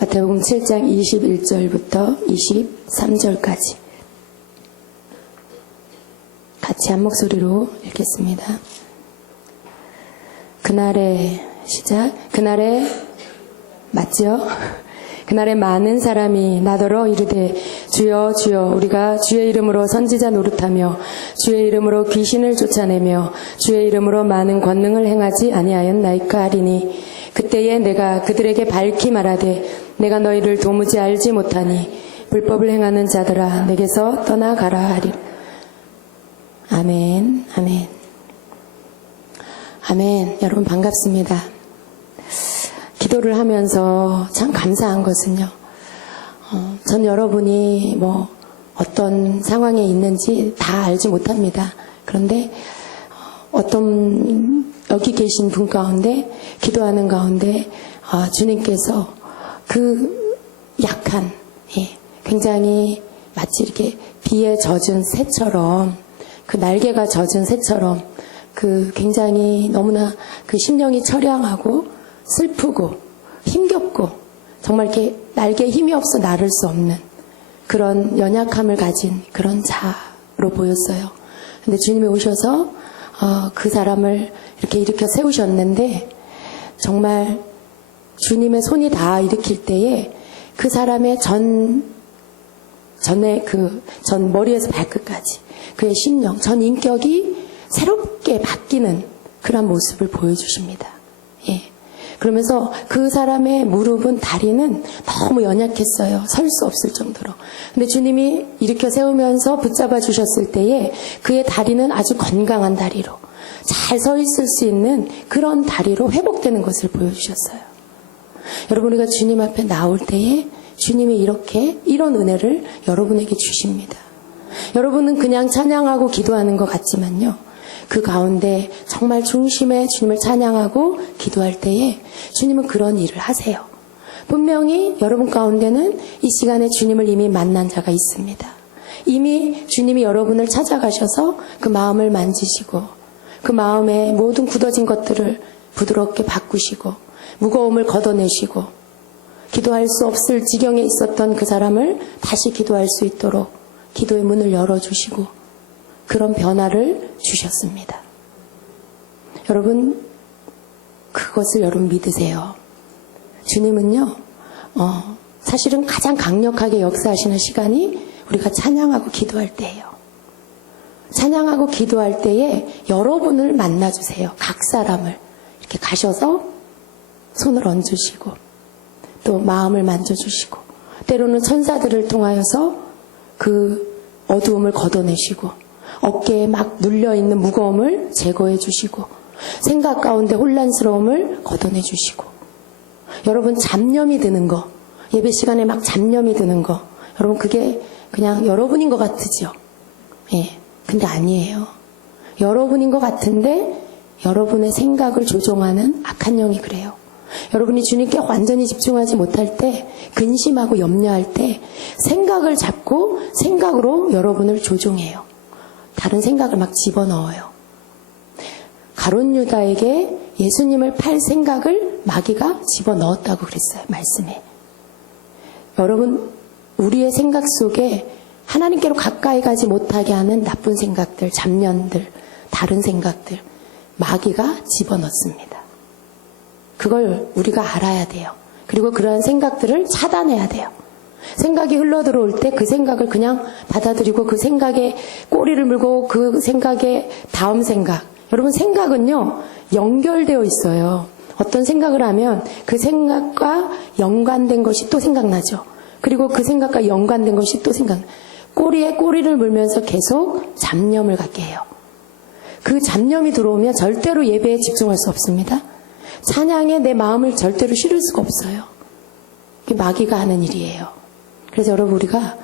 마태복음 7장 21절부터 23절까지 같이 한 목소리로 읽겠습니다. 그날에 맞죠? 그날에 많은 사람이 나더러 이르되 주여 주여 우리가 주의 이름으로 선지자 노릇하며 주의 이름으로 귀신을 쫓아내며 주의 이름으로 많은 권능을 행하지 아니하였나이까 하리니 그때에 내가 그들에게 밝히 말하되 내가 너희를 도무지 알지 못하니 불법을 행하는 자들아 내게서 떠나가라 하리. 아멘. 아멘. 아멘. 여러분 반갑습니다. 기도를 하면서 참 감사한 것은요. 전 여러분이 어떤 상황에 있는지 다 알지 못합니다. 그런데 어떤 여기 계신 분 가운데 기도하는 가운데 주님께서 그 약한 굉장히 마치 이렇게 비에 젖은 새처럼 그 날개가 젖은 새처럼 그 굉장히 너무나 그 심령이 처량하고 슬프고 힘겹고 정말 이렇게 날개에 힘이 없어 나를 수 없는 그런 연약함을 가진 그런 자로 보였어요. 근데 주님이 오셔서 그 사람을 이렇게 일으켜 세우셨는데 정말 주님의 손이 다 일으킬 때에 그 사람의 전 머리에서 발끝까지 그의 심령, 전 인격이 새롭게 바뀌는 그런 모습을 보여주십니다. 예. 그러면서 그 사람의 무릎은 다리는 너무 연약했어요. 설 수 없을 정도로. 근데 주님이 일으켜 세우면서 붙잡아 주셨을 때에 그의 다리는 아주 건강한 다리로 잘 서 있을 수 있는 그런 다리로 회복되는 것을 보여주셨어요. 여러분 우리가 주님 앞에 나올 때에 주님이 이런 은혜를 여러분에게 주십니다. 여러분은 그냥 찬양하고 기도하는 것 같지만요. 그 가운데 정말 중심에 주님을 찬양하고 기도할 때에 주님은 그런 일을 하세요. 분명히 여러분 가운데는 이 시간에 주님을 이미 만난 자가 있습니다. 이미 주님이 여러분을 찾아가셔서 그 마음을 만지시고 그 마음에 모든 굳어진 것들을 부드럽게 바꾸시고 무거움을 걷어내시고 기도할 수 없을 지경에 있었던 그 사람을 다시 기도할 수 있도록 기도의 문을 열어주시고 그런 변화를 주셨습니다. 여러분 그것을 여러분 믿으세요. 주님은요 사실은 가장 강력하게 역사하시는 시간이 우리가 찬양하고 기도할 때예요. 찬양하고 기도할 때에 여러분을 만나주세요. 각 사람을 이렇게 가셔서 손을 얹으시고 또 마음을 만져주시고 때로는 천사들을 통하여서 그 어두움을 걷어내시고 어깨에 막 눌려있는 무거움을 제거해 주시고 생각 가운데 혼란스러움을 걷어내 주시고 여러분 잡념이 드는 거 예배 시간에 막 잡념이 드는 거 여러분 그게 그냥 여러분인 것 같으죠? 예, 근데 아니에요. 여러분인 것 같은데 여러분의 생각을 조종하는 악한 영이 그래요. 여러분이 주님께 완전히 집중하지 못할 때 근심하고 염려할 때 생각을 잡고 생각으로 여러분을 조종해요. 다른 생각을 막 집어넣어요. 가룟 유다에게 예수님을 팔 생각을 마귀가 집어넣었다고 그랬어요. 말씀에. 여러분 우리의 생각 속에 하나님께로 가까이 가지 못하게 하는 나쁜 생각들, 잡념들, 다른 생각들 마귀가 집어넣습니다. 그걸 우리가 알아야 돼요. 그리고 그러한 생각들을 차단해야 돼요. 생각이 흘러들어올 때 그 생각을 그냥 받아들이고 그 생각에 꼬리를 물고 그 생각의 다음 생각. 여러분 생각은요 연결되어 있어요. 어떤 생각을 하면 그 생각과 연관된 것이 또 생각나죠. 그리고 그 생각과 연관된 것이 또 생각나요. 꼬리에 꼬리를 물면서 계속 잡념을 갖게 해요. 그 잡념이 들어오면 절대로 예배에 집중할 수 없습니다. 찬양에 내 마음을 절대로 실을 수가 없어요. 그게 마귀가 하는 일이에요. 그래서 여러분 우리가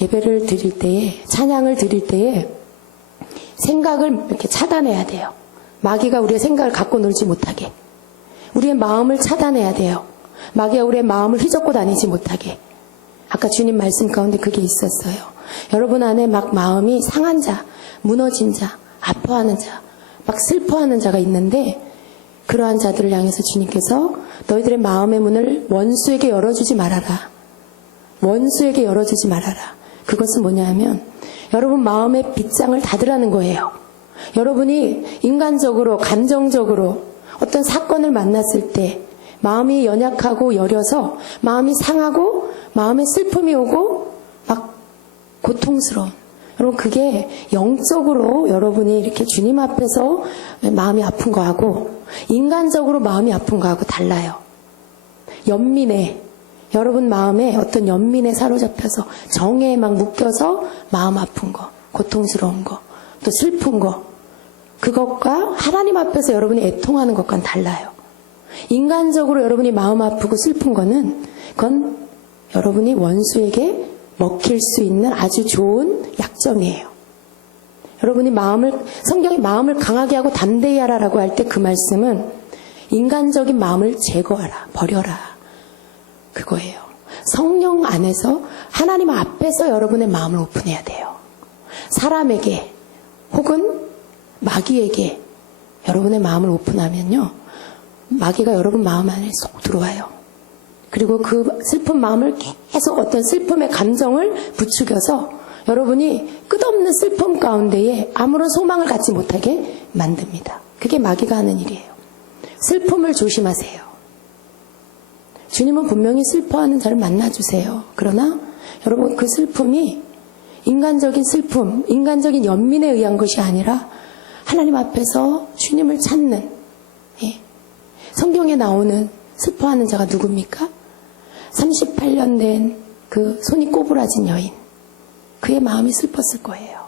예배를 드릴 때에 찬양을 드릴 때에 생각을 이렇게 차단해야 돼요. 마귀가 우리의 생각을 갖고 놀지 못하게 우리의 마음을 차단해야 돼요. 마귀가 우리의 마음을 휘젓고 다니지 못하게. 아까 주님 말씀 가운데 그게 있었어요. 여러분 안에 막 마음이 상한 자, 무너진 자, 아파하는 자, 막 슬퍼하는 자가 있는데 그러한 자들을 향해서 주님께서 너희들의 마음의 문을 원수에게 열어주지 말아라. 원수에게 열어주지 말아라. 그것은 뭐냐 하면 여러분 마음의 빗장을 닫으라는 거예요. 여러분이 인간적으로 감정적으로 어떤 사건을 만났을 때 마음이 연약하고 여려서 마음이 상하고 마음에 슬픔이 오고 막 고통스러운, 여러분 그게 영적으로 여러분이 이렇게 주님 앞에서 마음이 아픈 거하고 인간적으로 마음이 아픈 거하고 달라요. 연민에, 여러분 마음에 어떤 연민에 사로잡혀서 정에 막 묶여서 마음 아픈 거, 고통스러운 거, 또 슬픈 거, 그것과 하나님 앞에서 여러분이 애통하는 것과는 달라요. 인간적으로 여러분이 마음 아프고 슬픈 거는 그건 여러분이 원수에게 먹힐 수 있는 아주 좋은 약점이에요. 여러분이 성경이 마음을 강하게 하고 담대히 하라라고 할 때 그 말씀은 인간적인 마음을 제거하라, 버려라. 그거예요. 성령 안에서 하나님 앞에서 여러분의 마음을 오픈해야 돼요. 사람에게 혹은 마귀에게 여러분의 마음을 오픈하면요, 마귀가 여러분 마음 안에 쏙 들어와요. 그리고 그 슬픈 마음을 계속 어떤 슬픔의 감정을 부추겨서 여러분이 끝없는 슬픔 가운데에 아무런 소망을 갖지 못하게 만듭니다. 그게 마귀가 하는 일이에요. 슬픔을 조심하세요. 주님은 분명히 슬퍼하는 자를 만나주세요. 그러나 여러분 그 슬픔이 인간적인 슬픔, 인간적인 연민에 의한 것이 아니라 하나님 앞에서 주님을 찾는, 성경에 나오는 슬퍼하는 자가 누굽니까? 38년 된 그 손이 꼬부라진 여인, 그의 마음이 슬펐을 거예요.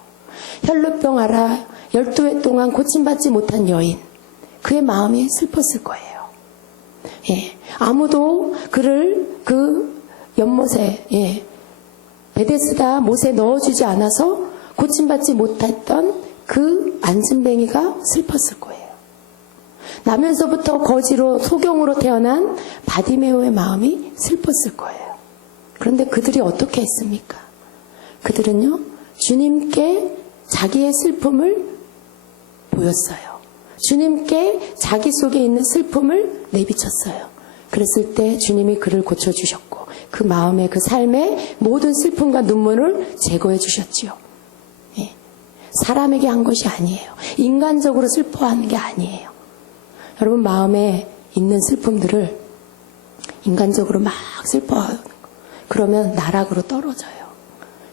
혈루병 앓아 12해 동안 고침받지 못한 여인, 그의 마음이 슬펐을 거예요. 아무도 그를 그 연못에, 베데스다 못에 넣어주지 않아서 고침받지 못했던 그 안진뱅이가 슬펐을 거예요. 나면서부터 거지로 소경으로 태어난 바디메오의 마음이 슬펐을 거예요. 그런데 그들이 어떻게 했습니까? 그들은요, 주님께 자기의 슬픔을 보였어요. 주님께 자기 속에 있는 슬픔을 내비쳤어요. 그랬을 때 주님이 그를 고쳐주셨고 그 마음의 그 삶의 모든 슬픔과 눈물을 제거해 주셨지요. 사람에게 한 것이 아니에요. 인간적으로 슬퍼하는 게 아니에요. 여러분 마음에 있는 슬픔들을 인간적으로 막 슬퍼하고 그러면 나락으로 떨어져요.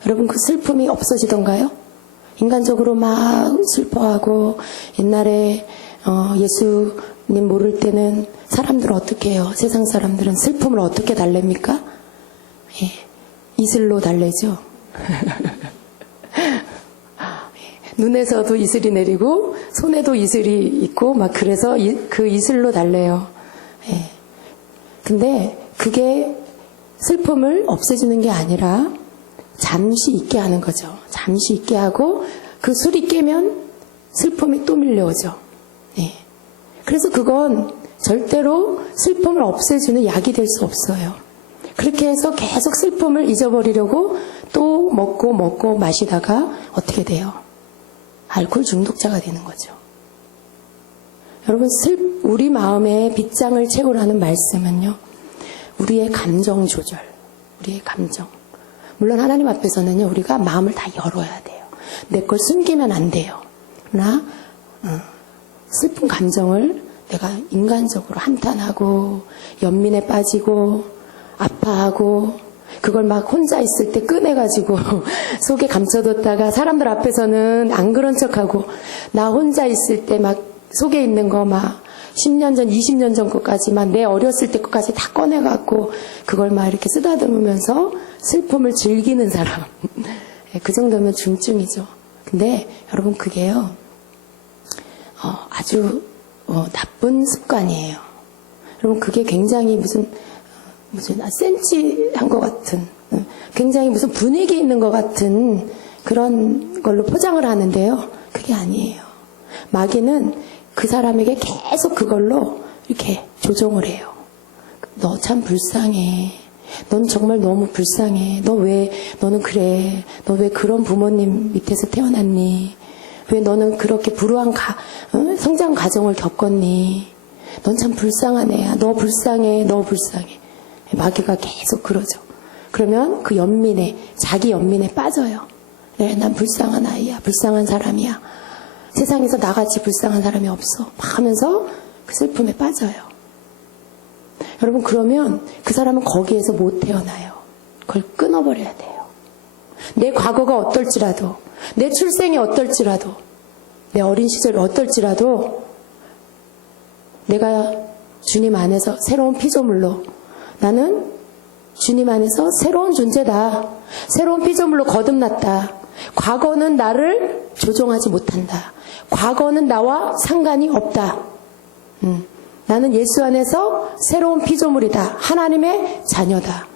여러분 그 슬픔이 없어지던가요? 인간적으로 막 슬퍼하고 옛날에 예수님 모를 때는 사람들은 어떻게 해요? 세상 사람들은 슬픔을 어떻게 달랩니까? 이슬로 달래죠. 눈에서도 이슬이 내리고 손에도 이슬이 있고 막 그래서 그 이슬로 달래요. 근데 그게 슬픔을 없애주는 게 아니라 잠시 있게 하는 거죠. 잠시 있게 하고 그 술이 깨면 슬픔이 또 밀려오죠. 그래서 그건 절대로 슬픔을 없애주는 약이 될 수 없어요. 그렇게 해서 계속 슬픔을 잊어버리려고 또 먹고 마시다가 어떻게 돼요? 알코올 중독자가 되는 거죠. 여러분 우리 마음에 빗장을 채우라는 말씀은요, 우리의 감정 조절, 우리의 감정. 물론 하나님 앞에서는요, 우리가 마음을 다 열어야 돼요. 내 걸 숨기면 안 돼요. 그러나 슬픈 감정을 내가 인간적으로 한탄하고 연민에 빠지고 아파하고 그걸 막 혼자 있을 때 꺼내가지고 속에 감춰뒀다가 사람들 앞에서는 안 그런 척하고 나 혼자 있을 때 막 속에 있는 거 막 10년 전, 20년 전 것까지 막 내 어렸을 때 것까지 다 꺼내갖고 그걸 막 이렇게 쓰다듬으면서 슬픔을 즐기는 사람. 그 정도면 중증이죠. 근데 여러분 그게요, 아주 나쁜 습관이에요. 여러분 그게 굉장히 무슨 센치한 것 같은, 굉장히 무슨 분위기 있는 것 같은 그런 걸로 포장을 하는데요. 그게 아니에요. 마귀는 그 사람에게 계속 그걸로 이렇게 조종을 해요. 너 참 불쌍해. 넌 정말 너무 불쌍해. 너는 그래. 너 왜 그런 부모님 밑에서 태어났니? 왜 너는 그렇게 불우한 성장 과정을 겪었니? 넌 참 불쌍한 애야. 너 불쌍해. 너 불쌍해. 마귀가 계속 그러죠. 그러면 그 연민에, 자기 연민에 빠져요. 네, 난 불쌍한 아이야. 불쌍한 사람이야. 세상에서 나같이 불쌍한 사람이 없어. 막 하면서 그 슬픔에 빠져요. 여러분, 그러면 그 사람은 거기에서 못 태어나요. 그걸 끊어버려야 돼요. 내 과거가 어떨지라도, 내 출생이 어떨지라도, 내 어린 시절이 어떨지라도 내가 주님 안에서 새로운 피조물로, 나는 주님 안에서 새로운 존재다. 새로운 피조물로 거듭났다. 과거는 나를 조종하지 못한다. 과거는 나와 상관이 없다. 나는 예수 안에서 새로운 피조물이다. 하나님의 자녀다.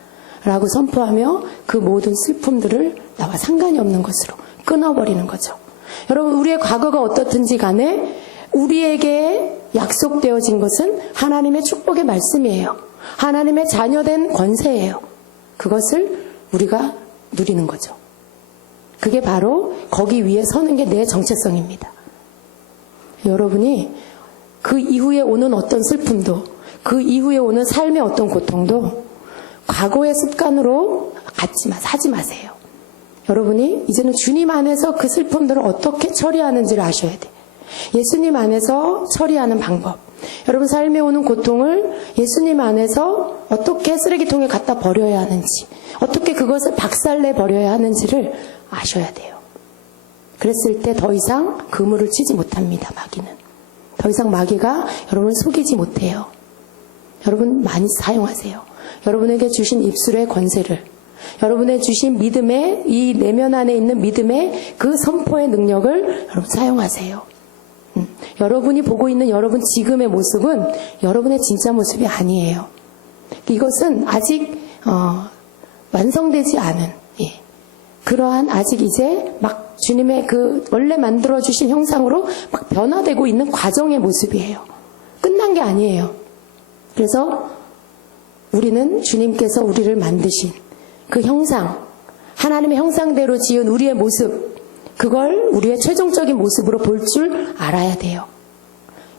라고 선포하며 그 모든 슬픔들을 나와 상관이 없는 것으로 끊어버리는 거죠. 여러분, 우리의 과거가 어떻든지 간에 우리에게 약속되어진 것은 하나님의 축복의 말씀이에요. 하나님의 자녀된 권세예요. 그것을 우리가 누리는 거죠. 그게 바로 거기 위에 서는 게 내 정체성입니다. 여러분이 그 이후에 오는 어떤 슬픔도, 그 이후에 오는 삶의 어떤 고통도 과거의 습관으로 하지 마세요. 여러분이 이제는 주님 안에서 그 슬픔들을 어떻게 처리하는지를 아셔야 돼. 예수님 안에서 처리하는 방법. 여러분, 삶에 오는 고통을 예수님 안에서 어떻게 쓰레기통에 갖다 버려야 하는지, 어떻게 그것을 박살내 버려야 하는지를 아셔야 돼요. 그랬을 때 더 이상 그물을 치지 못합니다, 마귀는. 더 이상 마귀가 여러분을 속이지 못해요. 여러분, 많이 사용하세요. 여러분에게 주신 입술의 권세를, 여러분의 주신 믿음의, 이 내면 안에 있는 믿음의 그 선포의 능력을 여러분 사용하세요. 여러분이 보고 있는 여러분 지금의 모습은 여러분의 진짜 모습이 아니에요. 이것은 아직 완성되지 않은, 그러한 아직 이제 막 주님의 그 원래 만들어주신 형상으로 막 변화되고 있는 과정의 모습이에요. 끝난 게 아니에요. 그래서 우리는 주님께서 우리를 만드신 그 형상, 하나님의 형상대로 지은 우리의 모습, 그걸 우리의 최종적인 모습으로 볼 줄 알아야 돼요.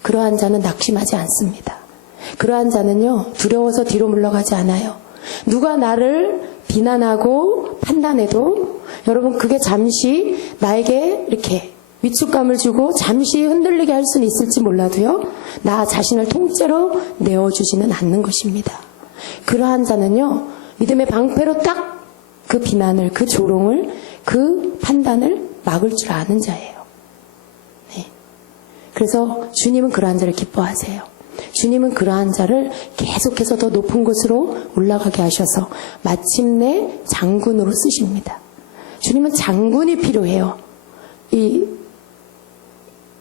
그러한 자는 낙심하지 않습니다. 그러한 자는요, 두려워서 뒤로 물러가지 않아요. 누가 나를 비난하고 판단해도 여러분, 그게 잠시 나에게 이렇게 위축감을 주고 잠시 흔들리게 할 수는 있을지 몰라도요, 나 자신을 통째로 내어주지는 않는 것입니다. 그러한 자는요, 믿음의 방패로 딱 그 비난을, 그 조롱을, 그 판단을 막을 줄 아는 자예요. 네. 그래서 주님은 그러한 자를 기뻐하세요. 주님은 그러한 자를 계속해서 더 높은 곳으로 올라가게 하셔서 마침내 장군으로 쓰십니다. 주님은 장군이 필요해요.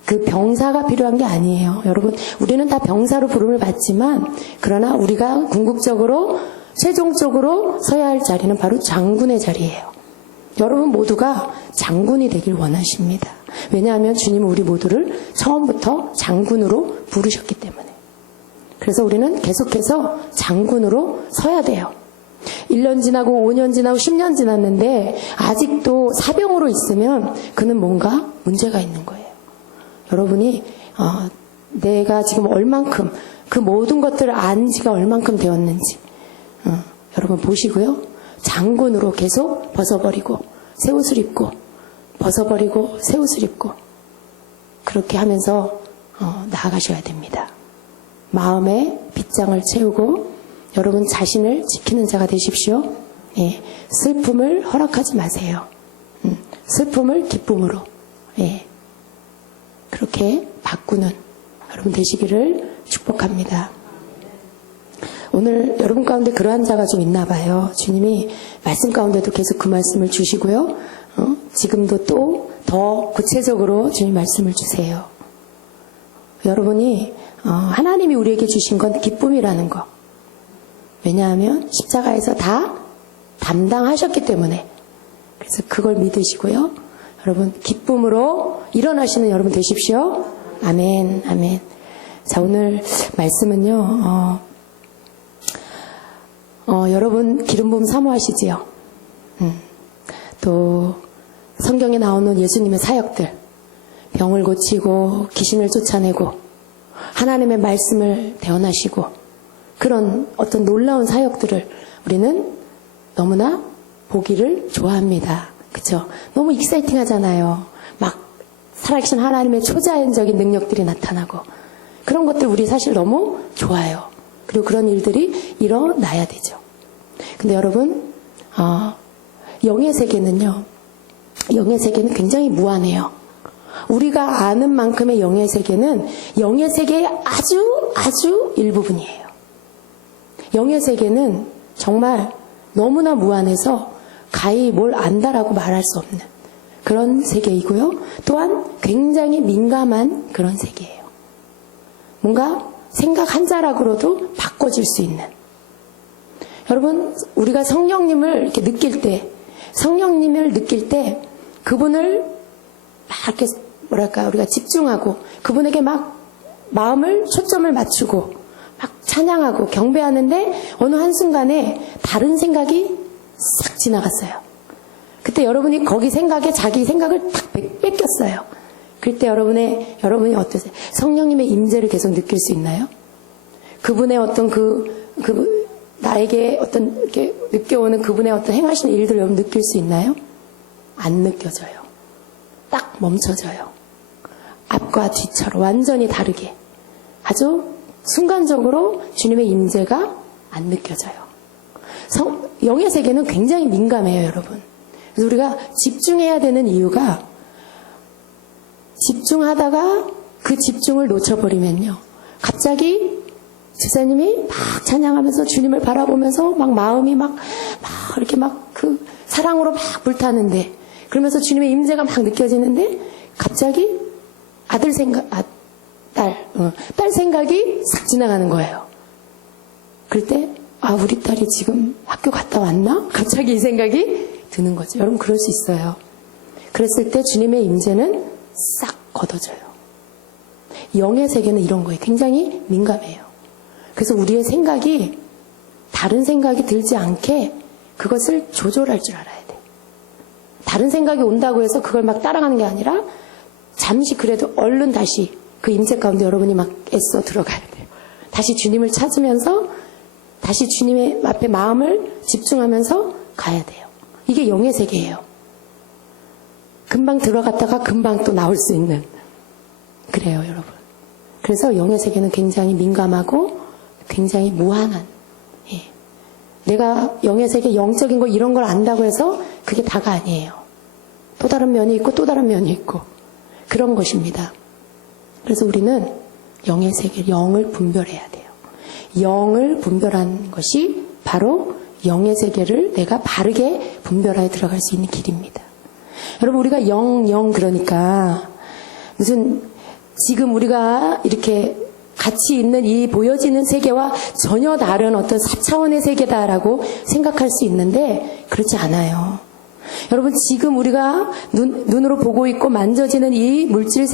그 병사가 필요한 게 아니에요. 여러분, 우리는 다 병사로 부름을 받지만, 그러나 우리가 궁극적으로 최종적으로 서야 할 자리는 바로 장군의 자리예요. 여러분 모두가 장군이 되길 원하십니다. 왜냐하면 주님은 우리 모두를 처음부터 장군으로 부르셨기 때문에. 그래서 우리는 계속해서 장군으로 서야 돼요. 1년 지나고 5년 지나고 10년 지났는데 아직도 사병으로 있으면 그는 뭔가 문제가 있는 거예요. 여러분이 내가 지금 얼만큼 그 모든 것들을 안 지가 얼만큼 되었는지 여러분 보시고요. 장군으로 계속 벗어버리고 새 옷을 입고 벗어버리고 새 옷을 입고 그렇게 하면서 나아가셔야 됩니다. 마음의 빗장을 채우고 여러분 자신을 지키는 자가 되십시오. 예, 슬픔을 허락하지 마세요. 슬픔을 기쁨으로 그렇게 바꾸는 여러분 되시기를 축복합니다. 오늘 여러분 가운데 그러한 자가 좀 있나 봐요. 주님이 말씀 가운데도 계속 그 말씀을 주시고요. 지금도 또 더 구체적으로 주님 말씀을 주세요. 여러분이 하나님이 우리에게 주신 건 기쁨이라는 거. 왜냐하면 십자가에서 다 담당하셨기 때문에. 그래서 그걸 믿으시고요. 여러분 기쁨으로 일어나시는 여러분 되십시오. 아멘, 아멘. 자, 오늘 말씀은요. 여러분 기름 부음 사모하시지요? 또 성경에 나오는 예수님의 사역들, 병을 고치고 귀신을 쫓아내고 하나님의 말씀을 대언하시고 그런 어떤 놀라운 사역들을 우리는 너무나 보기를 좋아합니다. 그쵸? 너무 익사이팅 하잖아요. 막 살아계신 하나님의 초자연적인 능력들이 나타나고 그런 것들 우리 사실 너무 좋아요. 그리고 그런 일들이 일어나야 되죠. 근데 여러분 영의 세계는 굉장히 무한해요. 우리가 아는 만큼의 영의 세계는 영의 세계의 아주 일부분이에요. 영의 세계는 정말 너무나 무한해서 가히 뭘 안다라고 말할 수 없는 그런 세계이고요. 또한 굉장히 민감한 그런 세계예요. 뭔가 생각 한 자락으로도 바꿔질 수 있는. 여러분, 우리가 성령님을 이렇게 느낄 때 그분을 막 이렇게 우리가 집중하고 그분에게 막 마음을 초점을 맞추고 막 찬양하고 경배하는데 어느 한순간에 다른 생각이 싹 지나갔어요. 그때 여러분이 거기 생각에 자기 생각을 탁 뺏겼어요. 그때 여러분이 어떠세요? 성령님의 임재를 계속 느낄 수 있나요? 그분의 어떤 나에게 어떤 이렇게 느껴오는 그분의 어떤 행하시는 일들을 여러분 느낄 수 있나요? 안 느껴져요. 딱 멈춰져요. 앞과 뒤처럼 완전히 다르게 아주 순간적으로 주님의 임재가 안 느껴져요. 영의 세계는 굉장히 민감해요, 여러분. 그래서 우리가 집중해야 되는 이유가 집중하다가 그 집중을 놓쳐버리면요. 갑자기 집사님이 막 찬양하면서 주님을 바라보면서 막 마음이 막 이렇게 막 그 사랑으로 막 불타는데 그러면서 주님의 임재가 막 느껴지는데 갑자기 딸 생각이 싹 지나가는 거예요. 그럴 때 우리 딸이 지금 학교 갔다 왔나? 갑자기 이 생각이 드는 거죠. 여러분 그럴 수 있어요. 그랬을 때 주님의 임재는 싹 걷어져요. 영의 세계는 이런 거예요. 굉장히 민감해요. 그래서 우리의 생각이 다른 생각이 들지 않게 그것을 조절할 줄 알아야 돼. 다른 생각이 온다고 해서 그걸 막 따라가는 게 아니라 잠시 그래도 얼른 다시 그 임재 가운데 여러분이 막 애써 들어가야 돼요. 다시 주님을 찾으면서 다시 주님의 앞에 마음을 집중하면서 가야 돼요. 이게 영의 세계예요. 금방 들어갔다가 금방 또 나올 수 있는. 그래요, 여러분. 그래서 영의 세계는 굉장히 민감하고 굉장히 무한한. 내가 영의 세계, 영적인 거 이런 걸 안다고 해서 그게 다가 아니에요. 또 다른 면이 있고 또 다른 면이 있고 그런 것입니다. 그래서 우리는 영의 세계, 영을 분별해야 돼요. 영을 분별하는 것이 바로 영의 세계를 내가 바르게 분별하여 들어갈 수 있는 길입니다. 여러분 우리가 그러니까 무슨 지금 우리가 이렇게 같이 있는 이 보여지는 세계와 전혀 다른 어떤 4차원의 세계다라고 생각할 수 있는데 그렇지 않아요. 여러분 지금 우리가 눈으로 보고 있고 만져지는 이 물질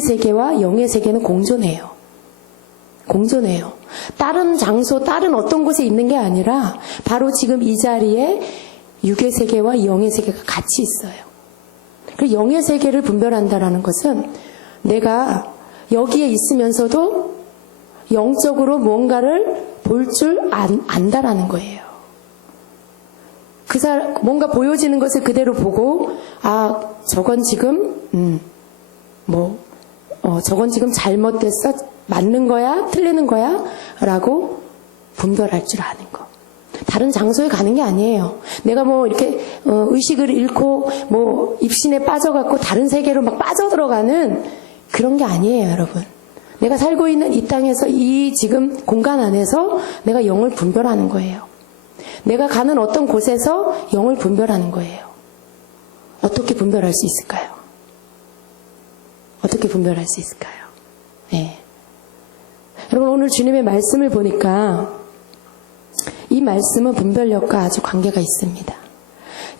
세계와 영의 세계는 공존해요. 공존해요. 다른 장소, 다른 어떤 곳에 있는 게 아니라 바로 지금 이 자리에 육의 세계와 영의 세계가 같이 있어요. 그리고 영의 세계를 분별한다라는 것은 내가 여기에 있으면서도 영적으로 뭔가를 볼 줄 안다라는 거예요. 뭔가 보여지는 것을 그대로 보고 저건 지금 저건 지금 잘못됐어? 맞는 거야? 틀리는 거야? 라고 분별할 줄 아는 거. 다른 장소에 가는 게 아니에요. 내가 이렇게 의식을 잃고 입신에 빠져갖고 다른 세계로 막 빠져들어가는 그런 게 아니에요, 여러분. 내가 살고 있는 이 땅에서 이 지금 공간 안에서 내가 영을 분별하는 거예요. 내가 가는 어떤 곳에서 영을 분별하는 거예요. 어떻게 분별할 수 있을까요? 어떻게 분별할 수 있을까요? 네. 여러분 오늘 주님의 말씀을 보니까 이 말씀은 분별력과 아주 관계가 있습니다.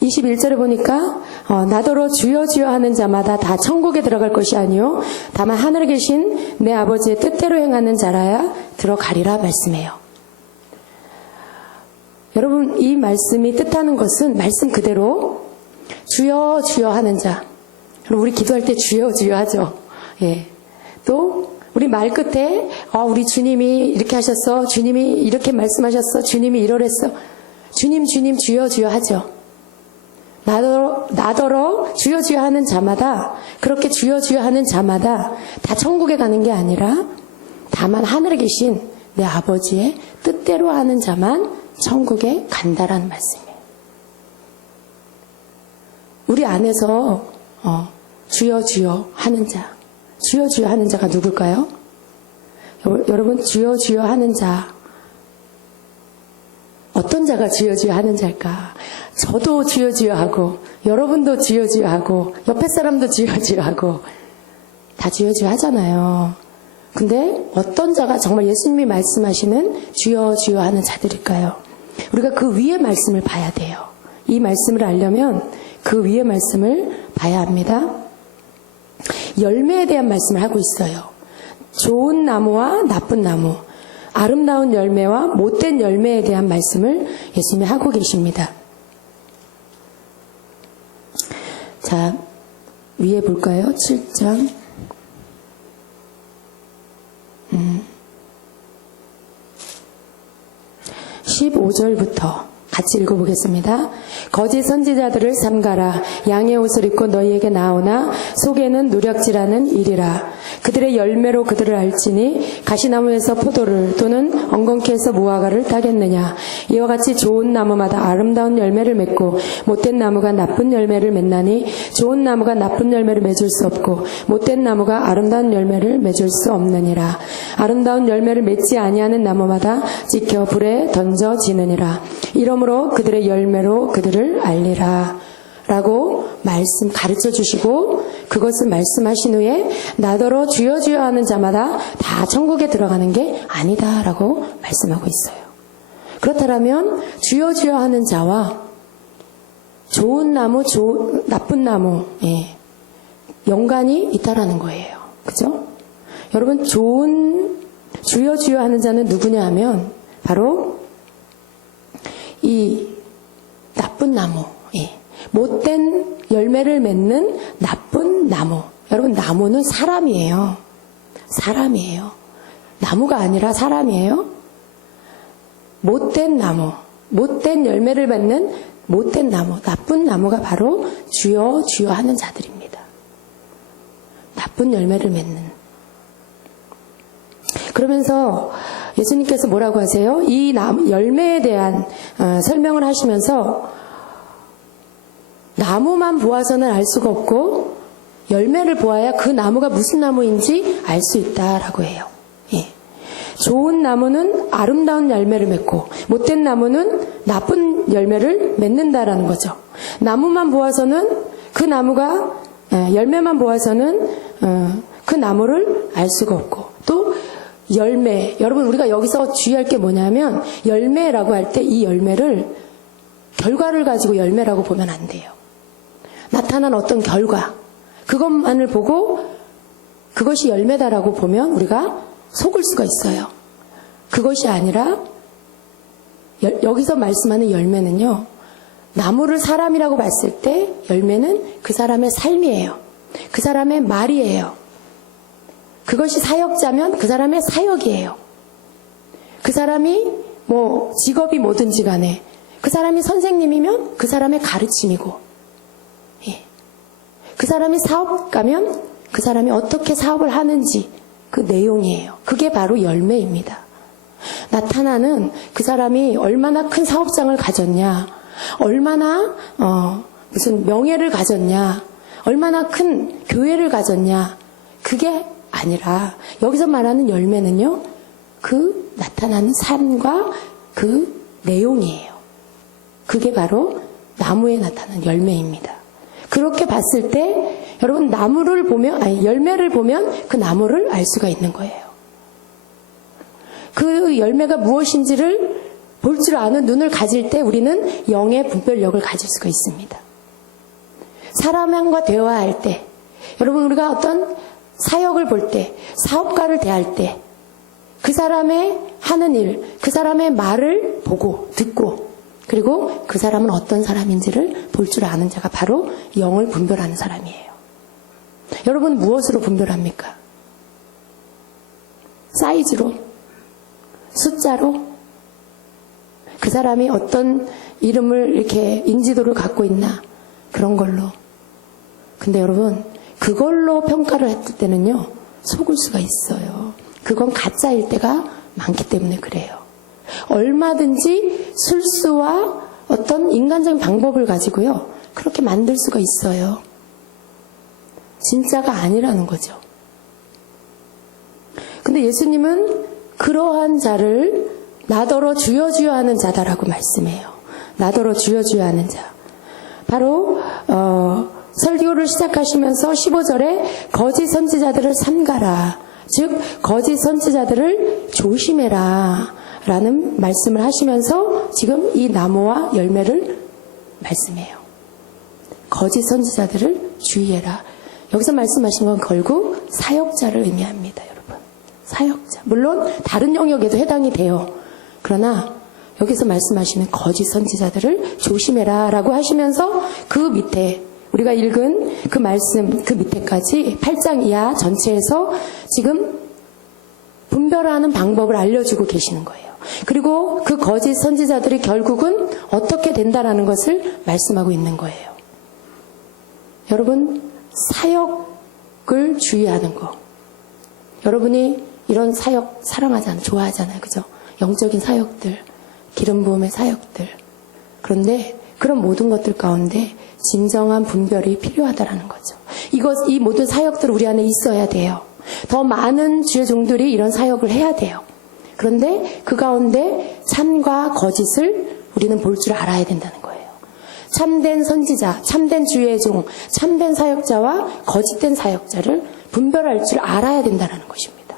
21절에 보니까 나더러 주여 주여 하는 자마다 다 천국에 들어갈 것이 아니요 다만 하늘에 계신 내 아버지의 뜻대로 행하는 자라야 들어가리라 말씀해요. 여러분 이 말씀이 뜻하는 것은 말씀 그대로 주여 주여 하는 자. 우리 기도할 때 주여 주여 하죠. 예. 또 우리 말 끝에 우리 주님이 이렇게 하셨어, 주님이 이렇게 말씀하셨어, 주님이 이러랬어, 주님 주님 주여 주여 하죠. 나더러 주여 주여 하는 자마다, 그렇게 주여 주여 하는 자마다 다 천국에 가는 게 아니라 다만 하늘에 계신 내 아버지의 뜻대로 하는 자만 천국에 간다라는 말씀이에요. 우리 안에서 주여 주여 하는 자, 주여 주여 하는 자가 누굴까요? 여러분, 주여 주여 하는 자, 어떤 자가 주여 주여 하는 자일까? 저도 주여 주여 하고, 여러분도 주여 주여 하고, 옆에 사람도 주여 주여 하고, 다 주여 주여 하잖아요. 근데 어떤 자가 정말 예수님이 말씀하시는 주여 주여 하는 자들일까요? 우리가 그 위의 말씀을 봐야 돼요. 이 말씀을 알려면 그 위의 말씀을 봐야 합니다. 열매에 대한 말씀을 하고 있어요. 좋은 나무와 나쁜 나무, 아름다운 열매와 못된 열매에 대한 말씀을 예수님이 하고 계십니다. 자, 위에 볼까요? 7장 15절부터 같이 읽어보겠습니다. 거짓 선지자들을 삼가라. 양의 옷을 입고 너희에게 나오나 속에는 누력질하는 일이라. 그들의 열매로 그들을 알지니 가시나무에서 포도를 또는 엉겅퀴 에서 무화과를 따겠느냐. 이와 같이 좋은 나무마다 아름다운 열매를 맺고 못된 나무가 나쁜 열매를 맺나니 좋은 나무가 나쁜 열매를 맺을 수 없고 못된 나무가 아름다운 열매를 맺을 수 없느니라. 아름다운 열매를 맺지 아니하는 나무마다 지켜 불에 던져지느니라. 이러므로 그들의 열매로 그들을 알리라 라고 말씀 가르쳐 주시고, 그것을 말씀하신 후에 나더러 주여 주여 하는 자마다 다 천국에 들어가는 게 아니다 라고 말씀하고 있어요. 그렇다면 주여 주여 하는 자와 좋은 나무, 나쁜 나무, 연관이 있다라는 거예요. 그죠? 여러분, 주여 주여 하는 자는 누구냐 하면 바로 이 나쁜 나무, 못된 열매를 맺는 나쁜 나무. 여러분, 나무는 사람이에요. 사람이에요. 나무가 아니라 사람이에요. 못된 나무, 못된 열매를 맺는 못된 나무, 나쁜 나무가 바로 주여 주여 하는 자들입니다. 나쁜 열매를 맺는. 그러면서 예수님께서 뭐라고 하세요? 이 열매에 대한 설명을 하시면서 나무만 보아서는 알 수가 없고 열매를 보아야 그 나무가 무슨 나무인지 알 수 있다라고 해요. 좋은 나무는 아름다운 열매를 맺고 못된 나무는 나쁜 열매를 맺는다라는 거죠. 나무만 보아서는 그 나무가 열매만 보아서는 그 나무를 알 수가 없고, 또 열매, 여러분 우리가 여기서 주의할 게 뭐냐면 열매라고 할 때 이 열매를 결과를 가지고 열매라고 보면 안 돼요. 나타난 어떤 결과, 그것만을 보고 그것이 열매다라고 보면 우리가 속을 수가 있어요. 그것이 아니라 여기서 말씀하는 열매는요, 나무를 사람이라고 봤을 때 열매는 그 사람의 삶이에요. 그 사람의 말이에요. 그것이 사역자면 그 사람의 사역이에요. 그 사람이 직업이 뭐든지 간에, 그 사람이 선생님이면 그 사람의 가르침이고, 그 사람이 사업가면 그 사람이 어떻게 사업을 하는지 그 내용이에요. 그게 바로 열매입니다. 나타나는 그 사람이 얼마나 큰 사업장을 가졌냐, 얼마나 무슨 명예를 가졌냐, 얼마나 큰 교회를 가졌냐, 그게 아니라 여기서 말하는 열매는요, 그 나타나는 삶과 그 내용이에요. 그게 바로 나무에 나타나는 열매입니다. 그렇게 봤을 때 여러분, 나무를 보면, 열매를 보면 그 나무를 알 수가 있는 거예요. 그 열매가 무엇인지를 볼 줄 아는 눈을 가질 때 우리는 영의 분별력을 가질 수가 있습니다. 사람과 대화할 때, 여러분 우리가 어떤 사역을 볼 때, 사업가를 대할 때, 그 사람의 하는 일, 그 사람의 말을 보고 듣고, 그리고 그 사람은 어떤 사람인지를 볼 줄 아는 자가 바로 영을 분별하는 사람이에요. 여러분 무엇으로 분별합니까? 사이즈로, 숫자로, 그 사람이 어떤 이름을 이렇게 인지도를 갖고 있나, 그런 걸로. 근데 여러분, 그걸로 평가를 했을 때는요, 속을 수가 있어요. 그건 가짜일 때가 많기 때문에 그래요. 얼마든지 술수와 어떤 인간적인 방법을 가지고요, 그렇게 만들 수가 있어요. 진짜가 아니라는 거죠. 근데 예수님은 그러한 자를 나더러 주여 주여 하는 자다라고 말씀해요. 나더러 주여 주여 하는 자. 바로 설교를 시작하시면서 15절에 거짓 선지자들을 삼가라. 즉 거짓 선지자들을 조심해라 라는 말씀을 하시면서 지금 이 나무와 열매를 말씀해요. 거짓 선지자들을 주의해라. 여기서 말씀하신 건 결국 사역자를 의미합니다. 여러분, 사역자. 물론 다른 영역에도 해당이 돼요. 그러나 여기서 말씀하시는 거짓 선지자들을 조심해라 라고 하시면서 그 밑에 우리가 읽은 그 말씀 그 밑에까지 8장 이하 전체에서 지금 분별하는 방법을 알려주고 계시는 거예요. 그리고 그 거짓 선지자들이 결국은 어떻게 된다라는 것을 말씀하고 있는 거예요. 여러분, 사역을 주의하는 거. 여러분이 이런 사역 사랑하잖아요. 좋아하잖아요. 그죠? 영적인 사역들, 기름 부음의 사역들. 그런데 그런 모든 것들 가운데 진정한 분별이 필요하다라는 거죠. 이 모든 사역들 우리 안에 있어야 돼요. 더 많은 주의 종들이 이런 사역을 해야 돼요. 그런데 그 가운데 참과 거짓을 우리는 볼 줄 알아야 된다는 거예요. 참된 선지자, 참된 주의 종, 참된 사역자와 거짓된 사역자를 분별할 줄 알아야 된다는 것입니다.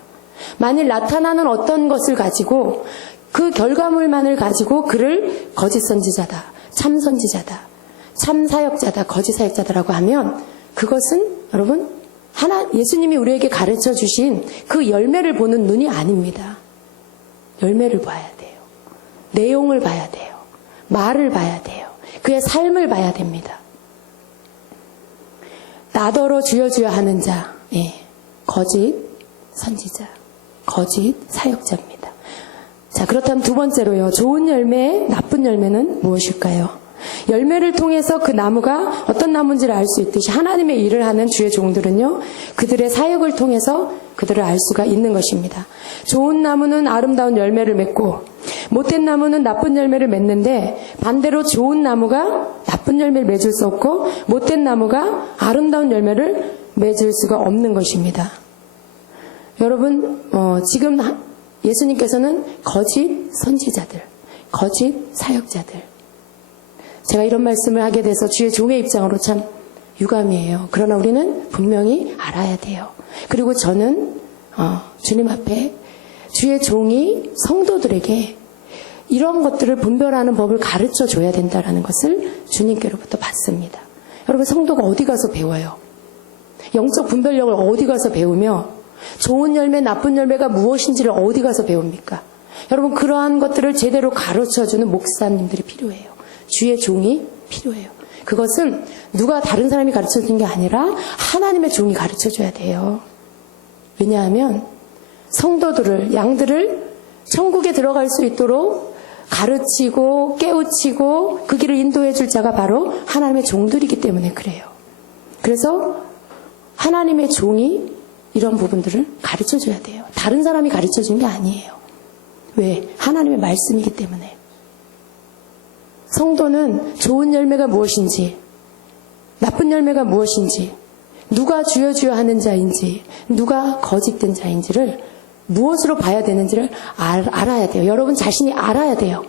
만일 나타나는 어떤 것을 가지고 그 결과물만을 가지고 그를 거짓 선지자다, 참 선지자다, 참 사역자다, 거짓 사역자다라고 하면 그것은 여러분 예수님이 우리에게 가르쳐 주신 그 열매를 보는 눈이 아닙니다. 열매를 봐야 돼요. 내용을 봐야 돼요. 말을 봐야 돼요. 그의 삶을 봐야 됩니다. 나더러 주여 주여 하는 자, 거짓 선지자, 거짓 사역자입니다. 자, 그렇다면 두 번째로요. 좋은 열매, 나쁜 열매는 무엇일까요? 열매를 통해서 그 나무가 어떤 나무인지를 알 수 있듯이 하나님의 일을 하는 주의 종들은요, 그들의 사역을 통해서 그들을 알 수가 있는 것입니다. 좋은 나무는 아름다운 열매를 맺고 못된 나무는 나쁜 열매를 맺는데 반대로 좋은 나무가 나쁜 열매를 맺을 수 없고 못된 나무가 아름다운 열매를 맺을 수가 없는 것입니다. 여러분, 지금 예수님께서는 거짓 선지자들, 거짓 사역자들, 제가 이런 말씀을 하게 돼서 주의 종의 입장으로 참 유감이에요. 그러나 우리는 분명히 알아야 돼요. 그리고 저는 주님 앞에 주의 종이 성도들에게 이런 것들을 분별하는 법을 가르쳐 줘야 된다는 것을 주님께로부터 받습니다. 여러분, 성도가 어디 가서 배워요? 영적 분별력을 어디 가서 배우며 좋은 열매, 나쁜 열매가 무엇인지를 어디 가서 배웁니까? 여러분, 그러한 것들을 제대로 가르쳐주는 목사님들이 필요해요. 주의 종이 필요해요. 그것은 누가 다른 사람이 가르쳐주는 게 아니라 하나님의 종이 가르쳐줘야 돼요. 왜냐하면 성도들을, 양들을 천국에 들어갈 수 있도록 가르치고 깨우치고 그 길을 인도해 줄 자가 바로 하나님의 종들이기 때문에 그래요. 그래서 하나님의 종이 이런 부분들을 가르쳐줘야 돼요. 다른 사람이 가르쳐준 게 아니에요. 왜? 하나님의 말씀이기 때문에. 성도는 좋은 열매가 무엇인지, 나쁜 열매가 무엇인지, 누가 주여 주여 하는 자인지, 누가 거짓된 자인지를 무엇으로 봐야 되는지를 알아야 돼요. 여러분 자신이 알아야 돼요.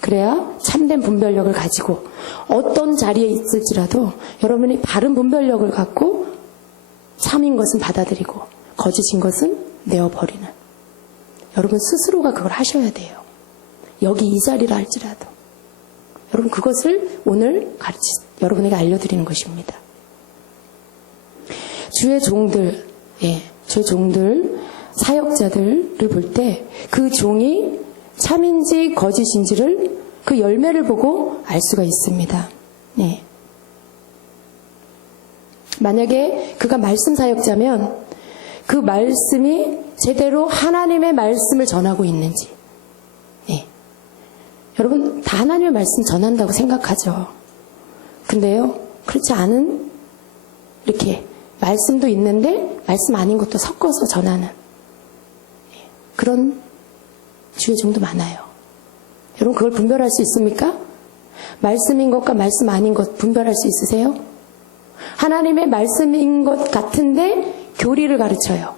그래야 참된 분별력을 가지고 어떤 자리에 있을지라도 여러분이 바른 분별력을 갖고 참인 것은 받아들이고 거짓인 것은 내어버리는, 여러분 스스로가 그걸 하셔야 돼요. 여기 이 자리라 할지라도. 여러분 그것을 오늘 여러분에게 알려드리는 것입니다. 주의 종들, 주의 종들, 사역자들을 볼 때 그 종이 참인지 거짓인지를 그 열매를 보고 알 수가 있습니다. 만약에 그가 말씀 사역자면 그 말씀이 제대로 하나님의 말씀을 전하고 있는지. 네. 여러분, 다 하나님의 말씀 전한다고 생각하죠. 근데요, 그렇지 않은, 이렇게, 말씀도 있는데, 말씀 아닌 것도 섞어서 전하는, 그런 주의 종도 많아요. 여러분, 그걸 분별할 수 있습니까? 말씀인 것과 말씀 아닌 것 분별할 수 있으세요? 하나님의 말씀인 것 같은데, 교리를 가르쳐요.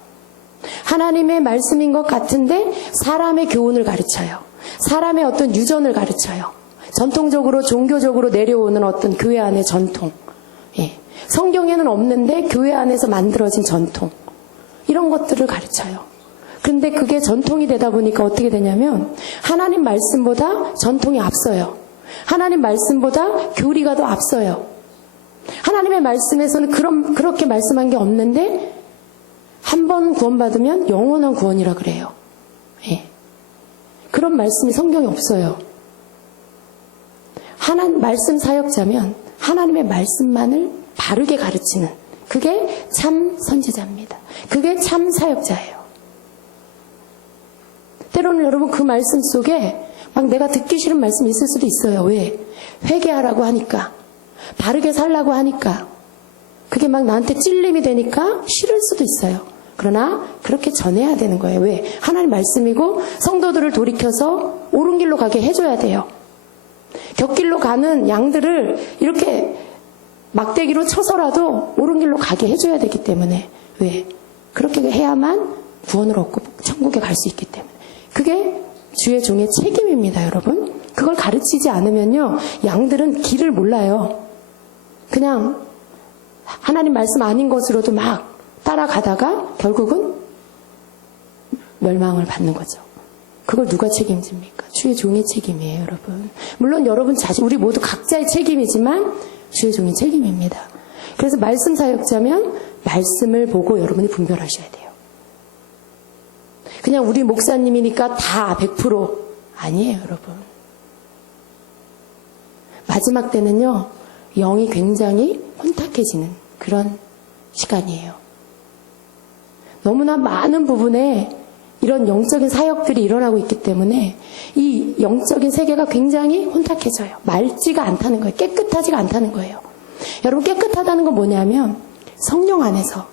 하나님의 말씀인 것 같은데, 사람의 교훈을 가르쳐요. 사람의 어떤 유전을 가르쳐요. 전통적으로 종교적으로 내려오는 어떤 교회 안의 전통. 예. 성경에는 없는데 교회 안에서 만들어진 전통. 이런 것들을 가르쳐요. 근데 그게 전통이 되다 보니까 어떻게 되냐면 하나님 말씀보다 전통이 앞서요. 하나님 말씀보다 교리가 더 앞서요. 하나님의 말씀에서는 그렇게 말씀한 게 없는데 한 번 구원받으면 영원한 구원이라 그래요. 예. 그런 말씀이 성경에 없어요. 말씀 사역자면 하나님의 말씀만을 바르게 가르치는 그게 참 선지자입니다. 그게 참 사역자예요. 때로는 여러분 그 말씀 속에 막 내가 듣기 싫은 말씀이 있을 수도 있어요. 왜? 회개하라고 하니까, 바르게 살라고 하니까, 그게 막 나한테 찔림이 되니까 싫을 수도 있어요. 그러나 그렇게 전해야 되는 거예요. 왜? 하나님 말씀이고 성도들을 돌이켜서 옳은 길로 가게 해줘야 돼요. 곁길로 가는 양들을 이렇게 막대기로 쳐서라도 옳은 길로 가게 해줘야 되기 때문에. 왜? 그렇게 해야만 구원을 얻고 천국에 갈 수 있기 때문에. 그게 주의 종의 책임입니다, 여러분. 그걸 가르치지 않으면요, 양들은 길을 몰라요. 그냥 하나님 말씀 아닌 것으로도 막 따라가다가 결국은 멸망을 받는 거죠. 그걸 누가 책임집니까? 주의 종의 책임이에요, 여러분. 물론 여러분 자신, 우리 모두 각자의 책임이지만 주의 종의 책임입니다. 그래서 말씀 사역자면 말씀을 보고 여러분이 분별하셔야 돼요. 그냥 우리 목사님이니까 다 100% 아니에요, 여러분. 마지막 때는요, 영이 굉장히 혼탁해지는 그런 시간이에요. 너무나 많은 부분에 이런 영적인 사역들이 일어나고 있기 때문에 이 영적인 세계가 굉장히 혼탁해져요. 맑지가 않다는 거예요. 깨끗하지가 않다는 거예요. 여러분, 깨끗하다는 건 뭐냐면 성령 안에서,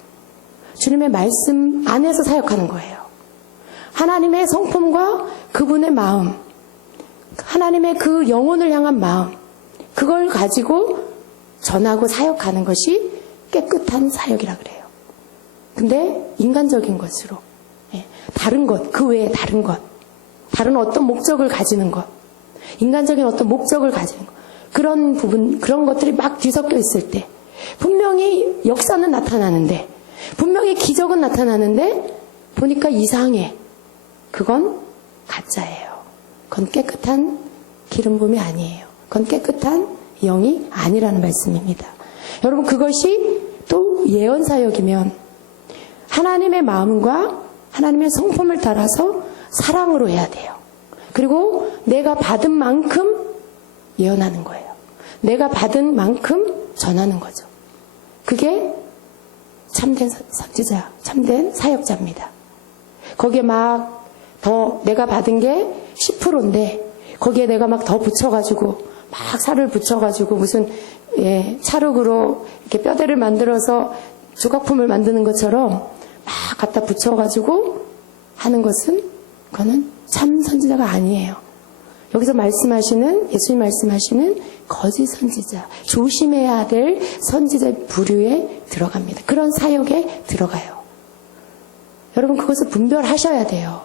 주님의 말씀 안에서 사역하는 거예요. 하나님의 성품과 그분의 마음, 하나님의 그 영혼을 향한 마음, 그걸 가지고 전하고 사역하는 것이 깨끗한 사역이라 그래요. 근데 인간적인 것으로, 다른 것, 그 외에 다른 것, 다른 어떤 목적을 가지는 것, 인간적인 어떤 목적을 가지는 것, 그런 부분, 그런 것들이 막 뒤섞여 있을 때 분명히 역사는 나타나는데, 분명히 기적은 나타나는데 보니까 이상해. 그건 가짜예요. 그건 깨끗한 기름 부음이 아니에요. 그건 깨끗한 영이 아니라는 말씀입니다. 여러분, 그것이 또 예언 사역이면 하나님의 마음과 하나님의 성품을 따라서 사랑으로 해야 돼요. 그리고 내가 받은 만큼 예언하는 거예요. 내가 받은 만큼 전하는 거죠. 그게 참된 선지자, 참된 사역자입니다. 거기에 막 더 내가 받은 게 10%인데 거기에 내가 막 더 붙여가지고 막 살을 붙여가지고 무슨 찰흙으로 이렇게 뼈대를 만들어서 조각품을 만드는 것처럼 막 갖다 붙여가지고 하는 것은 그거는 참 선지자가 아니에요. 여기서 말씀하시는, 예수님 말씀하시는 거짓 선지자, 조심해야 될 선지자 부류에 들어갑니다. 그런 사역에 들어가요. 여러분, 그것을 분별하셔야 돼요.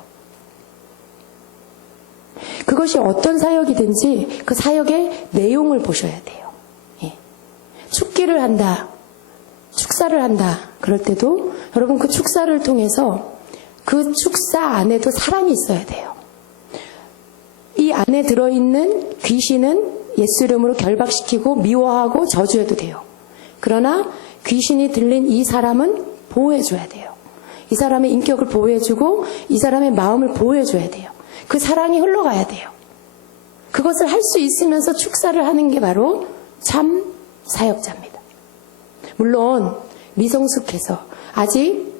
그것이 어떤 사역이든지 그 사역의 내용을 보셔야 돼요. 축기를 한다, 축사를 한다, 그럴 때도 여러분 그 축사를 통해서 그 축사 안에도 사랑이 있어야 돼요. 이 안에 들어있는 귀신은 예수 이름으로 결박시키고 미워하고 저주해도 돼요. 그러나 귀신이 들린 이 사람은 보호해줘야 돼요. 이 사람의 인격을 보호해주고 이 사람의 마음을 보호해줘야 돼요. 그 사랑이 흘러가야 돼요. 그것을 할 수 있으면서 축사를 하는 게 바로 참 사역자입니다. 물론 미성숙해서 아직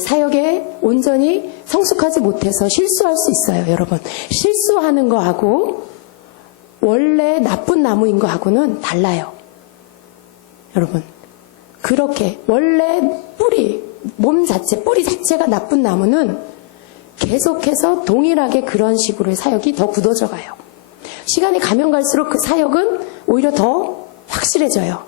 사역에 온전히 성숙하지 못해서 실수할 수 있어요, 여러분. 실수하는 거하고 원래 나쁜 나무인 거하고는 달라요. 여러분, 그렇게 원래 뿌리 자체가 나쁜 나무는 계속해서 동일하게 그런 식으로 사역이 더 굳어져 가요. 시간이 가면 갈수록 그 사역은 오히려 더 확실해져요.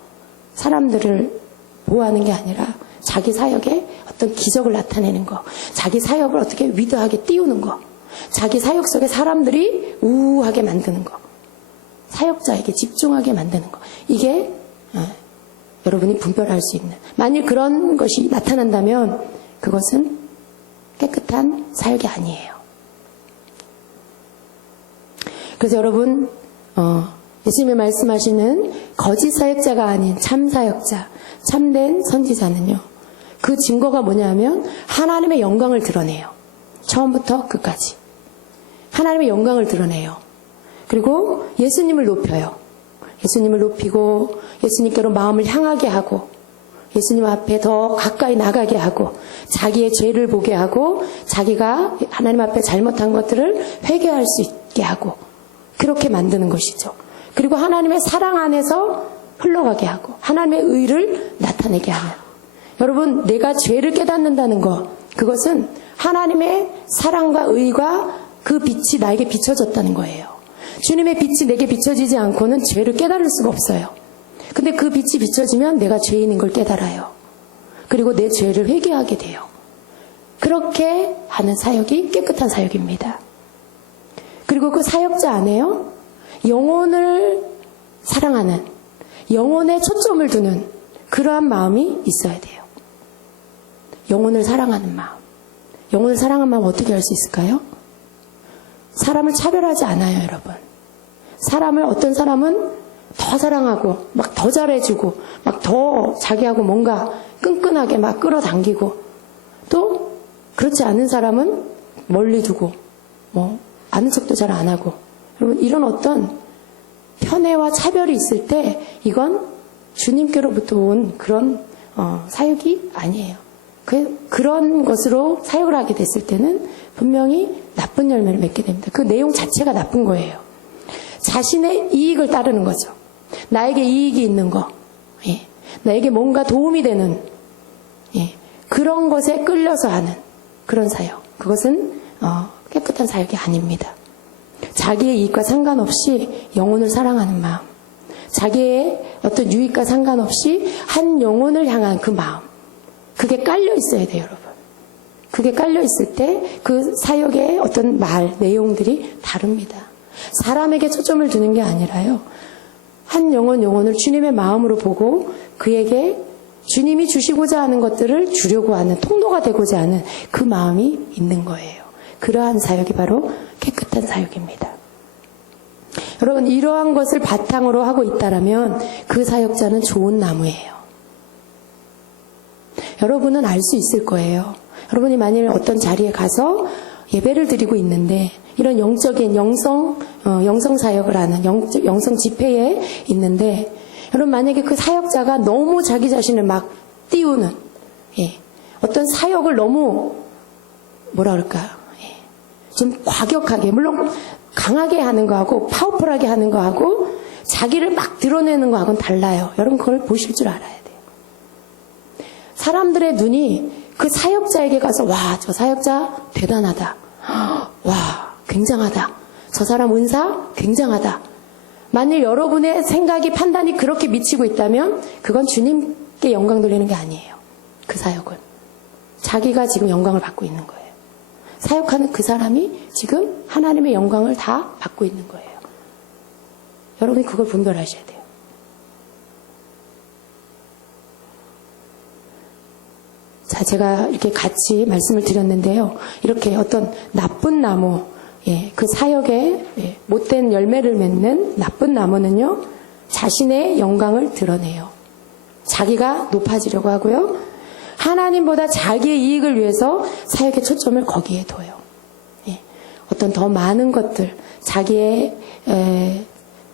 사람들을 보호하는 게 아니라 자기 사역에 어떤 기적을 나타내는 거, 자기 사역을 어떻게 위대하게 띄우는 거, 자기 사역 속에 사람들이 우우하게 만드는 거, 사역자에게 집중하게 만드는 거. 이게 여러분이 분별할 수 있는, 만일 그런 것이 나타난다면 그것은 깨끗한 사역이 아니에요. 그래서 여러분, 예수님이 말씀하시는 거짓 사역자가 아닌 참 사역자, 참된 선지자는요, 그 증거가 뭐냐면 하나님의 영광을 드러내요. 처음부터 끝까지 하나님의 영광을 드러내요. 그리고 예수님을 높여요. 예수님을 높이고 예수님께로 마음을 향하게 하고 예수님 앞에 더 가까이 나가게 하고 자기의 죄를 보게 하고 자기가 하나님 앞에 잘못한 것들을 회개할 수 있게 하고 그렇게 만드는 것이죠. 그리고 하나님의 사랑 안에서 흘러가게 하고 하나님의 의를 나타내게 하는, 여러분, 내가 죄를 깨닫는다는 것, 그것은 하나님의 사랑과 의가 그 빛이 나에게 비춰졌다는 거예요. 주님의 빛이 내게 비춰지지 않고는 죄를 깨달을 수가 없어요. 근데 그 빛이 비춰지면 내가 죄인인 걸 깨달아요. 그리고 내 죄를 회개하게 돼요. 그렇게 하는 사역이 깨끗한 사역입니다. 그리고 그 사역자 안에요, 영혼을 사랑하는, 영혼에 초점을 두는 그러한 마음이 있어야 돼요. 영혼을 사랑하는 마음. 영혼을 사랑하는 마음 어떻게 할 수 있을까요? 사람을 차별하지 않아요, 여러분. 사람을, 어떤 사람은 더 사랑하고 막 더 잘해주고 막 더 자기하고 뭔가 끈끈하게 막 끌어당기고, 또 그렇지 않은 사람은 멀리 두고 뭐 아는 척도 잘 안 하고. 여러분, 이런 어떤 편애와 차별이 있을 때 이건 주님께로부터 온 그런 사역이 아니에요. 그런 것으로 사역을 하게 됐을 때는 분명히 나쁜 열매를 맺게 됩니다. 그 내용 자체가 나쁜 거예요. 자신의 이익을 따르는 거죠. 나에게 이익이 있는 거, 나에게 뭔가 도움이 되는, 그런 것에 끌려서 하는 그런 사역, 그것은 깨끗한 사역이 아닙니다. 자기의 이익과 상관없이 영혼을 사랑하는 마음, 자기의 어떤 유익과 상관없이 한 영혼을 향한 그 마음, 그게 깔려 있어야 돼요, 여러분. 그게 깔려 있을 때 그 사역의 어떤 말, 내용들이 다릅니다. 사람에게 초점을 두는 게 아니라요, 한 영혼을 주님의 마음으로 보고 그에게 주님이 주시고자 하는 것들을 주려고 하는, 통로가 되고자 하는 그 마음이 있는 거예요. 그러한 사역이 바로 깨끗한 사역입니다. 여러분, 이러한 것을 바탕으로 하고 있다라면 그 사역자는 좋은 나무예요. 여러분은 알 수 있을 거예요. 여러분이 만일 어떤 자리에 가서 예배를 드리고 있는데 이런 영적인 영성 사역을 하는 영성 집회에 있는데, 여러분 만약에 그 사역자가 너무 자기 자신을 막 띄우는, 어떤 사역을 너무 뭐라 그럴까, 좀 과격하게, 물론 강하게 하는 거하고 파워풀하게 하는 거하고 자기를 막 드러내는 거하고는 달라요. 여러분 그걸 보실 줄 알아야 돼요. 사람들의 눈이 그 사역자에게 가서, 와, 저 사역자 대단하다, 와, 굉장하다, 저 사람 은사 굉장하다. 만일 여러분의 생각이, 판단이 그렇게 미치고 있다면 그건 주님께 영광 돌리는 게 아니에요. 그 사역은 자기가 지금 영광을 받고 있는 거예요. 사역하는 그 사람이 지금 하나님의 영광을 다 받고 있는 거예요. 여러분이 그걸 분별하셔야 돼요. 자, 제가 이렇게 같이 말씀을 드렸는데요. 이렇게 어떤 나쁜 나무, 그 사역에 못된 열매를 맺는 나쁜 나무는요, 자신의 영광을 드러내요. 자기가 높아지려고 하고요, 하나님보다 자기의 이익을 위해서 사역의 초점을 거기에 둬요. 어떤 더 많은 것들, 자기의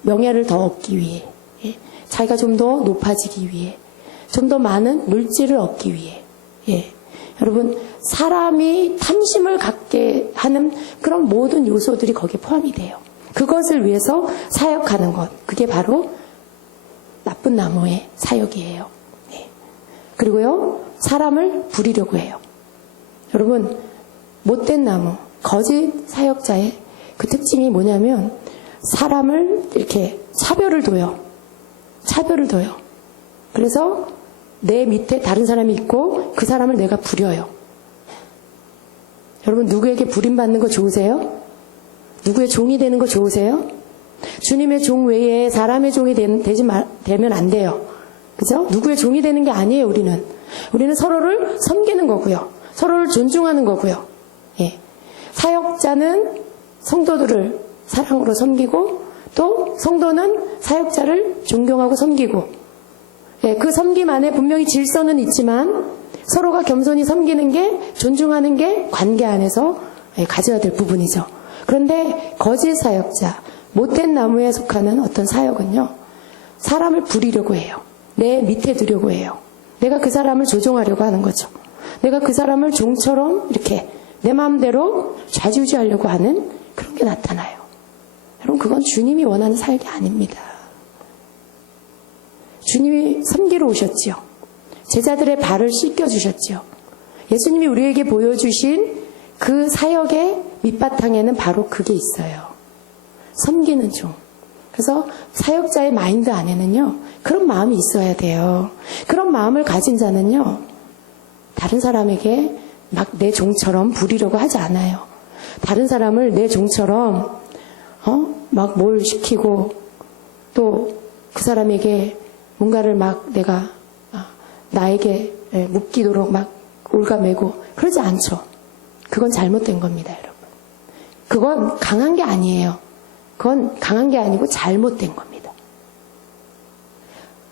명예를 더 얻기 위해, 자기가 좀 더 높아지기 위해, 좀 더 많은 물질을 얻기 위해, 여러분, 사람이 탐심을 갖게 하는 그런 모든 요소들이 거기에 포함이 돼요. 그것을 위해서 사역하는 것, 그게 바로 나쁜 나무의 사역이에요. 네. 그리고요, 사람을 부리려고 해요. 여러분, 못된 나무, 거짓 사역자의 그 특징이 뭐냐면 사람을 이렇게 차별을 둬요. 차별을 둬요. 그래서 내 밑에 다른 사람이 있고 그 사람을 내가 부려요. 여러분, 누구에게 부림받는 거 좋으세요? 누구의 종이 되는 거 좋으세요? 주님의 종 외에 사람의 종이 되면 안 돼요. 그죠? 누구의 종이 되는 게 아니에요, 우리는. 우리는 서로를 섬기는 거고요. 서로를 존중하는 거고요. 예. 사역자는 성도들을 사랑으로 섬기고 또 성도는 사역자를 존경하고 섬기고, 예, 그 섬김 안에 분명히 질서는 있지만 서로가 겸손히 섬기는 게, 존중하는 게 관계 안에서 가져야 될 부분이죠. 그런데 거짓 사역자, 못된 나무에 속하는 어떤 사역은요, 사람을 부리려고 해요. 내 밑에 두려고 해요. 내가 그 사람을 조종하려고 하는 거죠. 내가 그 사람을 종처럼 이렇게 내 마음대로 좌지우지하려고 하는 그런 게 나타나요. 여러분, 그건 주님이 원하는 사역이 아닙니다. 주님이 섬기러 오셨지요. 제자들의 발을 씻겨주셨지요. 예수님이 우리에게 보여주신 그 사역의 밑바탕에는 바로 그게 있어요. 섬기는 종. 그래서 사역자의 마인드 안에는요, 그런 마음이 있어야 돼요. 그런 마음을 가진 자는요, 다른 사람에게 막 내 종처럼 부리려고 하지 않아요. 다른 사람을 내 종처럼 막 뭘 시키고 또 그 사람에게 뭔가를 막 내가 나에게 묻기도록 막 올가매고 그러지 않죠. 그건 잘못된 겁니다, 여러분. 그건 강한 게 아니에요. 그건 강한 게 아니고 잘못된 겁니다.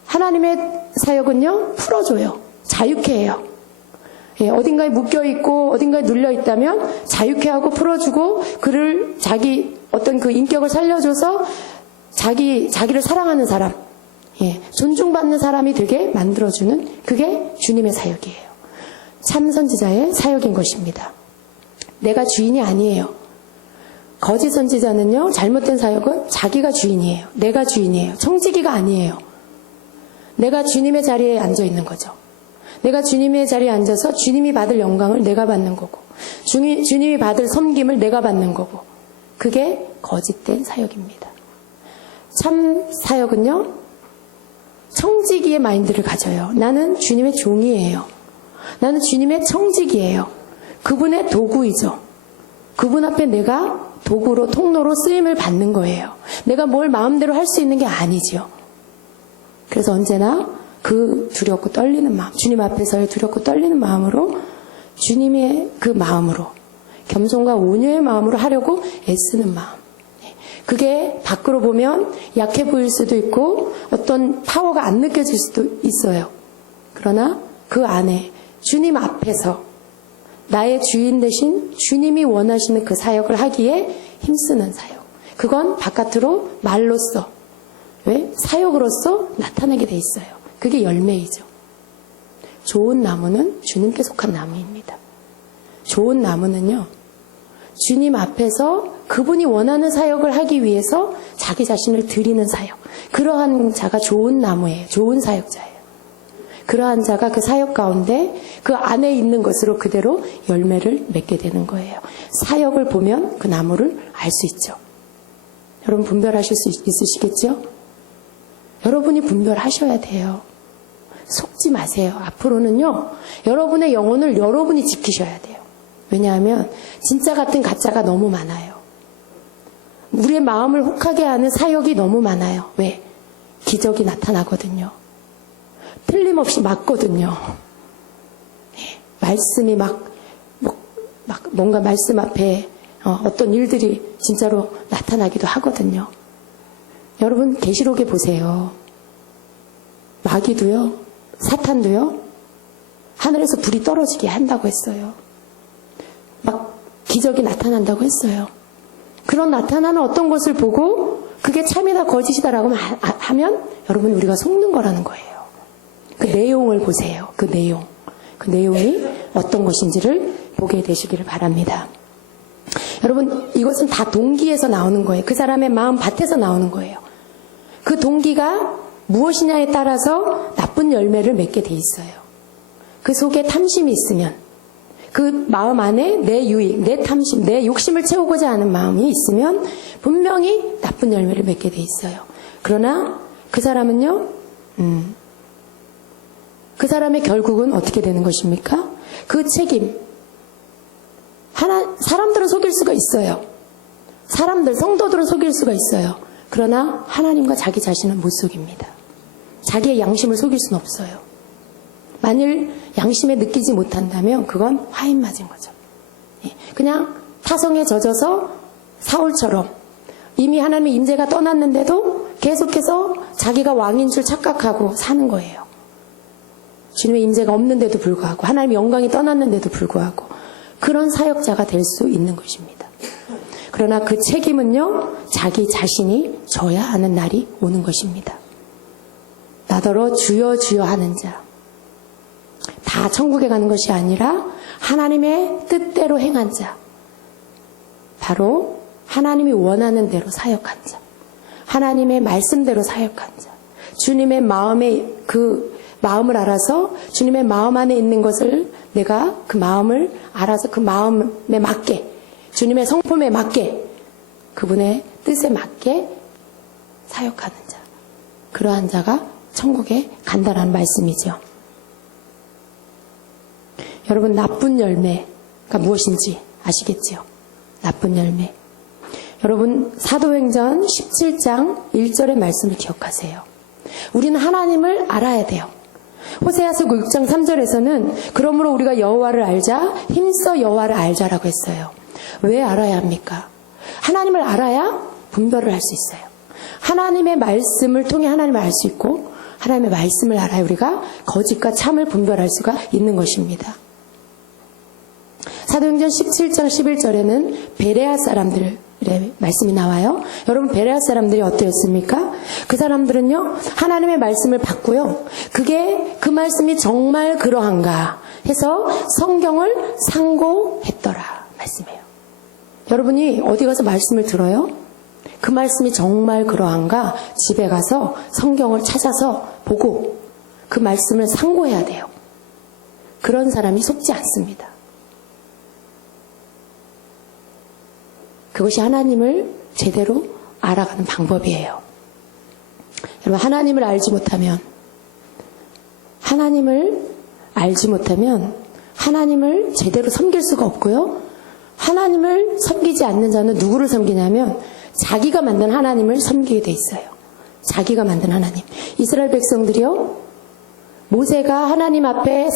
하나님의 사역은요, 풀어줘요. 자유케 해요. 예, 어딘가에 묶여있고 어딘가에 눌려있다면 자유케 하고 풀어주고 그를 자기 어떤 그 인격을 살려줘서 자기를 사랑하는 사람, 예, 존중받는 사람이 되게 만들어주는 그게 주님의 사역이에요. 참 선지자의 사역인 것입니다. 내가 주인이 아니에요. 거짓 선지자는요, 잘못된 사역은 자기가 주인이에요. 내가 주인이에요. 청지기가 아니에요. 내가 주님의 자리에 앉아 있는 거죠. 내가 주님의 자리에 앉아서 주님이 받을 영광을 내가 받는 거고, 주님이 받을 섬김을 내가 받는 거고, 그게 거짓된 사역입니다. 참 사역은요, 청지기의 마인드를 가져요. 나는 주님의 종이에요. 나는 주님의 청지기예요. 그분의 도구이죠. 그분 앞에 내가 도구로, 통로로 쓰임을 받는 거예요. 내가 뭘 마음대로 할 수 있는 게 아니지요. 그래서 언제나 그 두렵고 떨리는 마음, 주님 앞에서의 두렵고 떨리는 마음으로, 주님의 그 마음으로, 겸손과 온유의 마음으로 하려고 애쓰는 마음. 그게 밖으로 보면 약해 보일 수도 있고 어떤 파워가 안 느껴질 수도 있어요. 그러나 그 안에 주님 앞에서 나의 주인 대신 주님이 원하시는 그 사역을 하기에 힘쓰는 사역. 그건 바깥으로 말로써, 왜? 사역으로서 나타나게 돼 있어요. 그게 열매이죠. 좋은 나무는 주님께 속한 나무입니다. 좋은 나무는요, 주님 앞에서 그분이 원하는 사역을 하기 위해서 자기 자신을 드리는 사역. 그러한 자가 좋은 나무예요. 좋은 사역자예요. 그러한 자가 그 사역 가운데 그 안에 있는 것으로 그대로 열매를 맺게 되는 거예요. 사역을 보면 그 나무를 알 수 있죠. 여러분, 분별하실 수 있으시겠죠? 여러분이 분별하셔야 돼요. 속지 마세요. 앞으로는요, 여러분의 영혼을 여러분이 지키셔야 돼요. 왜냐하면 진짜 같은 가짜가 너무 많아요. 우리의 마음을 혹하게 하는 사역이 너무 많아요. 왜? 기적이 나타나거든요. 틀림없이 맞거든요. 말씀이 뭔가 말씀 앞에 어떤 일들이 진짜로 나타나기도 하거든요. 여러분, 계시록에 보세요. 마귀도요, 사탄도요, 하늘에서 불이 떨어지게 한다고 했어요. 막 기적이 나타난다고 했어요. 그런 나타나는 어떤 것을 보고 그게 참이다 거짓이다라고 하면 여러분, 우리가 속는 거라는 거예요. 그 내용을 보세요. 그 내용. 그 내용이 어떤 것인지를 보게 되시기를 바랍니다. 여러분, 이것은 다 동기에서 나오는 거예요. 그 사람의 마음 밭에서 나오는 거예요. 그 동기가 무엇이냐에 따라서 나쁜 열매를 맺게 돼 있어요. 그 속에 탐심이 있으면, 그 마음 안에 내 유익, 내 탐심, 내 욕심을 채우고자 하는 마음이 있으면 분명히 나쁜 열매를 맺게 돼 있어요. 그러나 그 사람은요, 그 사람의 결국은 어떻게 되는 것입니까? 그 책임, 사람들은 속일 수가 있어요. 성도들은 속일 수가 있어요. 그러나 하나님과 자기 자신은 못 속입니다. 자기의 양심을 속일 수는 없어요. 만일 양심에 느끼지 못한다면 그건 화인 맞은 거죠. 그냥 타성에 젖어서 사울처럼 이미 하나님의 임재가 떠났는데도 계속해서 자기가 왕인 줄 착각하고 사는 거예요. 주님의 임재가 없는데도 불구하고, 하나님의 영광이 떠났는데도 불구하고 그런 사역자가 될 수 있는 것입니다. 그러나 그 책임은요, 자기 자신이 져야 하는 날이 오는 것입니다. 나더러 주여 주여 하는 자, 다 천국에 가는 것이 아니라 하나님의 뜻대로 행한 자, 바로 하나님이 원하는 대로 사역한 자, 하나님의 말씀대로 사역한 자, 주님의 마음을 알아서 주님의 마음 안에 있는 것을 내가 그 마음을 알아서 그 마음에 맞게, 주님의 성품에 맞게, 그분의 뜻에 맞게 사역하는 자, 그러한 자가 천국에 간다라는 말씀이죠. 여러분, 나쁜 열매가 무엇인지 아시겠지요? 나쁜 열매. 여러분, 사도행전 17장 1절의 말씀을 기억하세요. 우리는 하나님을 알아야 돼요. 호세아서 6장 3절에서는 그러므로 우리가 여호와를 알자, 힘써 여호와를 알자라고 했어요. 왜 알아야 합니까? 하나님을 알아야 분별을 할 수 있어요. 하나님의 말씀을 통해 하나님을 알 수 있고, 하나님의 말씀을 알아야 우리가 거짓과 참을 분별할 수가 있는 것입니다. 사도행전 17장 11절에는 베레아 사람들의 말씀이 나와요. 여러분, 베레아 사람들이 어떠했습니까? 그 사람들은요, 하나님의 말씀을 받고요, 그 말씀이 정말 그러한가 해서 성경을 상고했더라 말씀이에요. 여러분이 어디 가서 말씀을 들어요? 그 말씀이 정말 그러한가 집에 가서 성경을 찾아서 보고 그 말씀을 상고해야 돼요. 그런 사람이 속지 않습니다. 그것이 하나님을 제대로 알아가는 방법이에요. 여러분, 하나님을 알지 못하면 하나님을 제대로 섬길 수가 없고요. 하나님을 섬기지 않는 자는 누구를 섬기냐면 자기가 만든 하나님을 섬기게 돼 있어요. 자기가 만든 하나님. 이스라엘 백성들이요, 모세가 하나님 앞에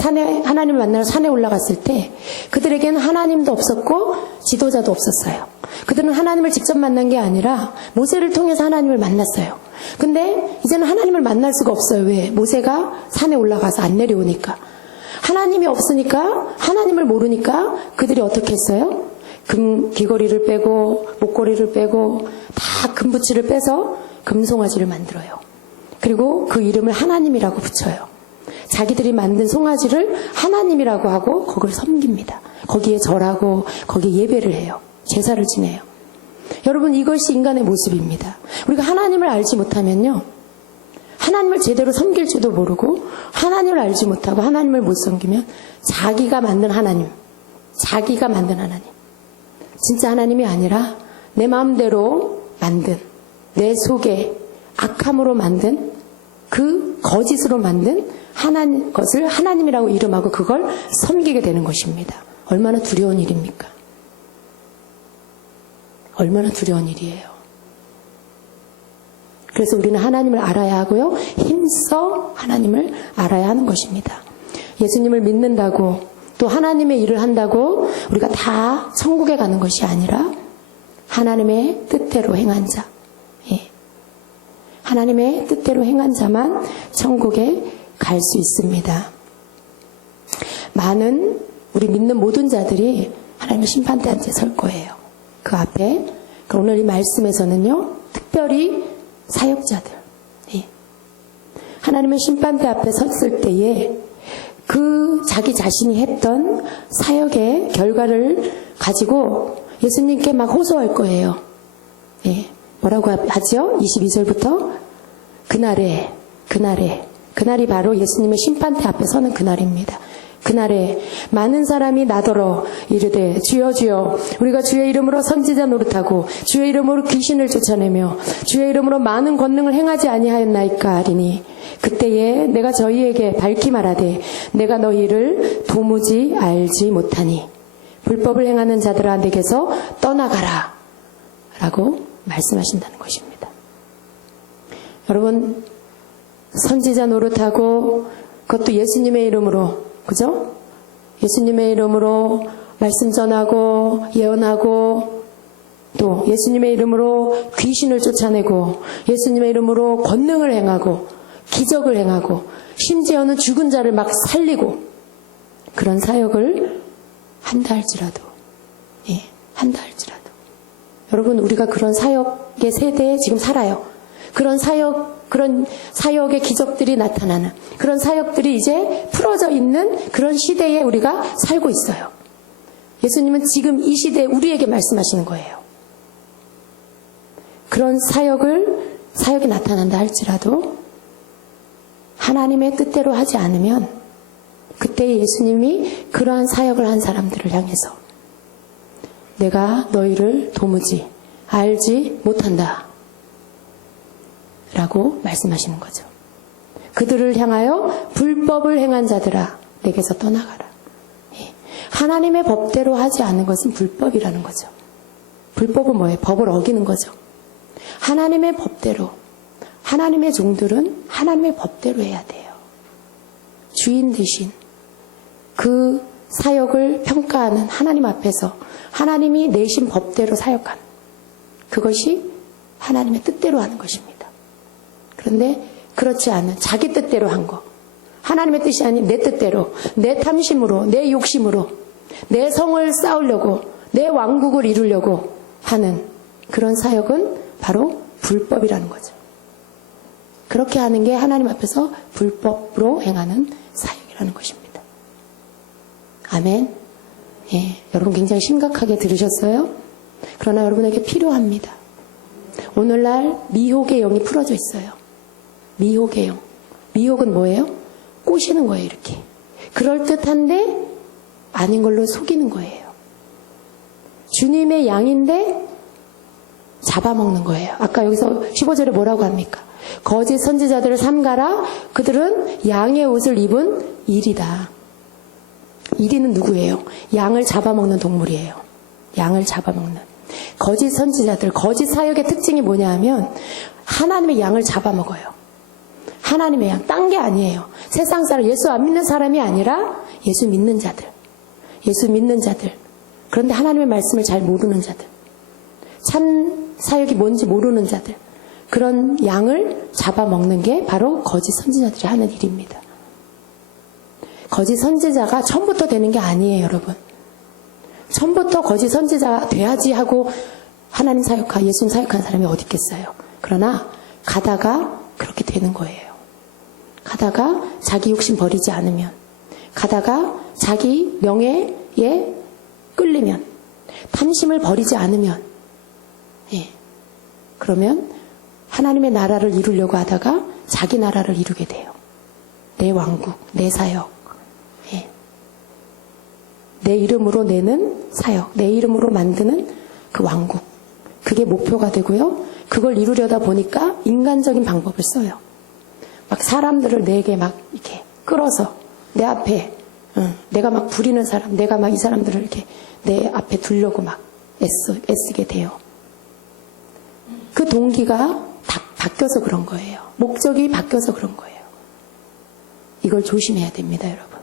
하나님을 만나러 산에 올라갔을 때 그들에게는 하나님도 없었고 지도자도 없었어요. 그들은 하나님을 직접 만난 게 아니라 모세를 통해서 하나님을 만났어요. 근데 이제는 하나님을 만날 수가 없어요. 왜? 모세가 산에 올라가서 안 내려오니까. 하나님이 없으니까, 하나님을 모르니까 그들이 어떻게 했어요? 귀걸이를 빼고 목걸이를 빼고 다 금붙이를 빼서 금송아지를 만들어요. 그리고 그 이름을 하나님이라고 붙여요. 자기들이 만든 송아지를 하나님이라고 하고 거기를 섬깁니다. 거기에 절하고 거기에 예배를 해요. 제사를 지내요. 여러분, 이것이 인간의 모습입니다. 우리가 하나님을 알지 못하면요, 하나님을 제대로 섬길 줄도 모르고 하나님을 알지 못하고 하나님을 못 섬기면 자기가 만든 하나님, 진짜 하나님이 아니라 내 마음대로 만든, 내 속에 악함으로 만든, 그 거짓으로 만든 것을 하나님이라고 이름하고 그걸 섬기게 되는 것입니다. 얼마나 두려운 일입니까? 얼마나 두려운 일이에요. 그래서 우리는 하나님을 알아야 하고요, 힘써 하나님을 알아야 하는 것입니다. 예수님을 믿는다고, 또 하나님의 일을 한다고 우리가 다 천국에 가는 것이 아니라 하나님의 뜻대로 행한 자, 하나님의 뜻대로 행한 자만 천국에 갈 수 있습니다. 많은 우리 믿는 모든 자들이 하나님의 심판대 앞에 설 거예요. 그 앞에, 오늘 이 말씀에서는요, 특별히 사역자들, 하나님의 심판대 앞에 섰을 때에 그 자기 자신이 했던 사역의 결과를 가지고 예수님께 막 호소할 거예요. 예. 뭐라고 하죠? 22절부터 그날이 바로 예수님의 심판대 앞에 서는 그날입니다. 그날에 많은 사람이 나더러 이르되 주여 주여 우리가 주의 이름으로 선지자 노릇하고 주의 이름으로 귀신을 쫓아내며 주의 이름으로 많은 권능을 행하지 아니하였나이까 하리니 그때에 내가 저희에게 밝히 말하되 내가 너희를 도무지 알지 못하니 불법을 행하는 자들아 내게서 떠나가라 라고 말씀하신다는 것입니다. 여러분 선지자 노릇하고 그것도 예수님의 이름으로 그죠? 예수님의 이름으로 말씀 전하고 예언하고 또 예수님의 이름으로 귀신을 쫓아내고 예수님의 이름으로 권능을 행하고 기적을 행하고 심지어는 죽은 자를 막 살리고 그런 사역을 한다 할지라도 한다 할지라도 여러분 우리가 그런 사역의 세대에 지금 살아요. 그런 사역의 기적들이 나타나는 그런 사역들이 이제 풀어져 있는 그런 시대에 우리가 살고 있어요. 예수님은 지금 이 시대에 우리에게 말씀하시는 거예요. 그런 사역이 나타난다 할지라도 하나님의 뜻대로 하지 않으면 그때 예수님이 그러한 사역을 한 사람들을 향해서 내가 너희를 도무지 알지 못한다 라고 말씀하시는 거죠. 그들을 향하여 불법을 행한 자들아 내게서 떠나가라. 하나님의 법대로 하지 않는 것은 불법이라는 거죠. 불법은 뭐예요? 법을 어기는 거죠. 하나님의 법대로 하나님의 종들은 하나님의 법대로 해야 돼요. 주인 되신 그 사역을 평가하는 하나님 앞에서 하나님이 내신 법대로 사역하는 그것이 하나님의 뜻대로 하는 것입니다. 그런데 그렇지 않은 자기 뜻대로 한 거 하나님의 뜻이 아닌 내 뜻대로 내 탐심으로 내 욕심으로 내 성을 쌓으려고 내 왕국을 이루려고 하는 그런 사역은 바로 불법이라는 거죠. 그렇게 하는 게 하나님 앞에서 불법으로 행하는 사역이라는 것입니다. 아멘. 여러분 굉장히 심각하게 들으셨어요? 그러나 여러분에게 필요합니다. 오늘날 미혹의 영이 풀어져 있어요. 미혹의 영. 미혹은 뭐예요? 꼬시는 거예요, 이렇게. 그럴듯한데 아닌 걸로 속이는 거예요. 주님의 양인데 잡아먹는 거예요. 아까 여기서 15절에 뭐라고 합니까? 거짓 선지자들을 삼가라. 그들은 양의 옷을 입은 일이다. 이리는 누구예요? 양을 잡아먹는 동물이에요. 양을 잡아먹는. 거짓 선지자들, 거짓 사역의 특징이 뭐냐 하면 하나님의 양을 잡아먹어요. 하나님의 양, 딴 게 아니에요. 세상 사람, 예수 안 믿는 사람이 아니라 예수 믿는 자들. 예수 믿는 자들. 그런데 하나님의 말씀을 잘 모르는 자들. 참 사역이 뭔지 모르는 자들. 그런 양을 잡아먹는 게 바로 거짓 선지자들이 하는 일입니다. 거짓 선지자가 처음부터 되는 게 아니에요, 여러분. 처음부터 거짓 선지자가 돼야지 하고 하나님 사역하, 예수님 사역한 사람이 어디 있겠어요. 그러나 가다가 그렇게 되는 거예요. 가다가 자기 욕심 버리지 않으면, 가다가 자기 명예에 끌리면, 탐심을 버리지 않으면, 그러면 하나님의 나라를 이루려고 하다가 자기 나라를 이루게 돼요. 내 왕국, 내 사역, 내 이름으로 내는 사역, 내 이름으로 만드는 그 왕국. 그게 목표가 되고요. 그걸 이루려다 보니까 인간적인 방법을 써요. 막 사람들을 내게 막 이렇게 끌어서 내 앞에, 내가 막 부리는 사람, 내가 막 이 사람들을 이렇게 내 앞에 두려고 막 애쓰게 돼요. 그 동기가 다 바뀌어서 그런 거예요. 목적이 바뀌어서 그런 거예요. 이걸 조심해야 됩니다, 여러분.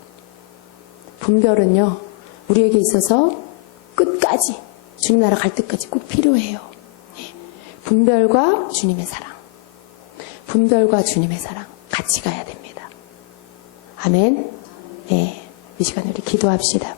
분별은요, 우리에게 있어서 끝까지, 주님 나라 갈 때까지 꼭 필요해요. 분별과 주님의 사랑. 분별과 주님의 사랑. 같이 가야 됩니다. 아멘. 이 시간에 우리 기도합시다.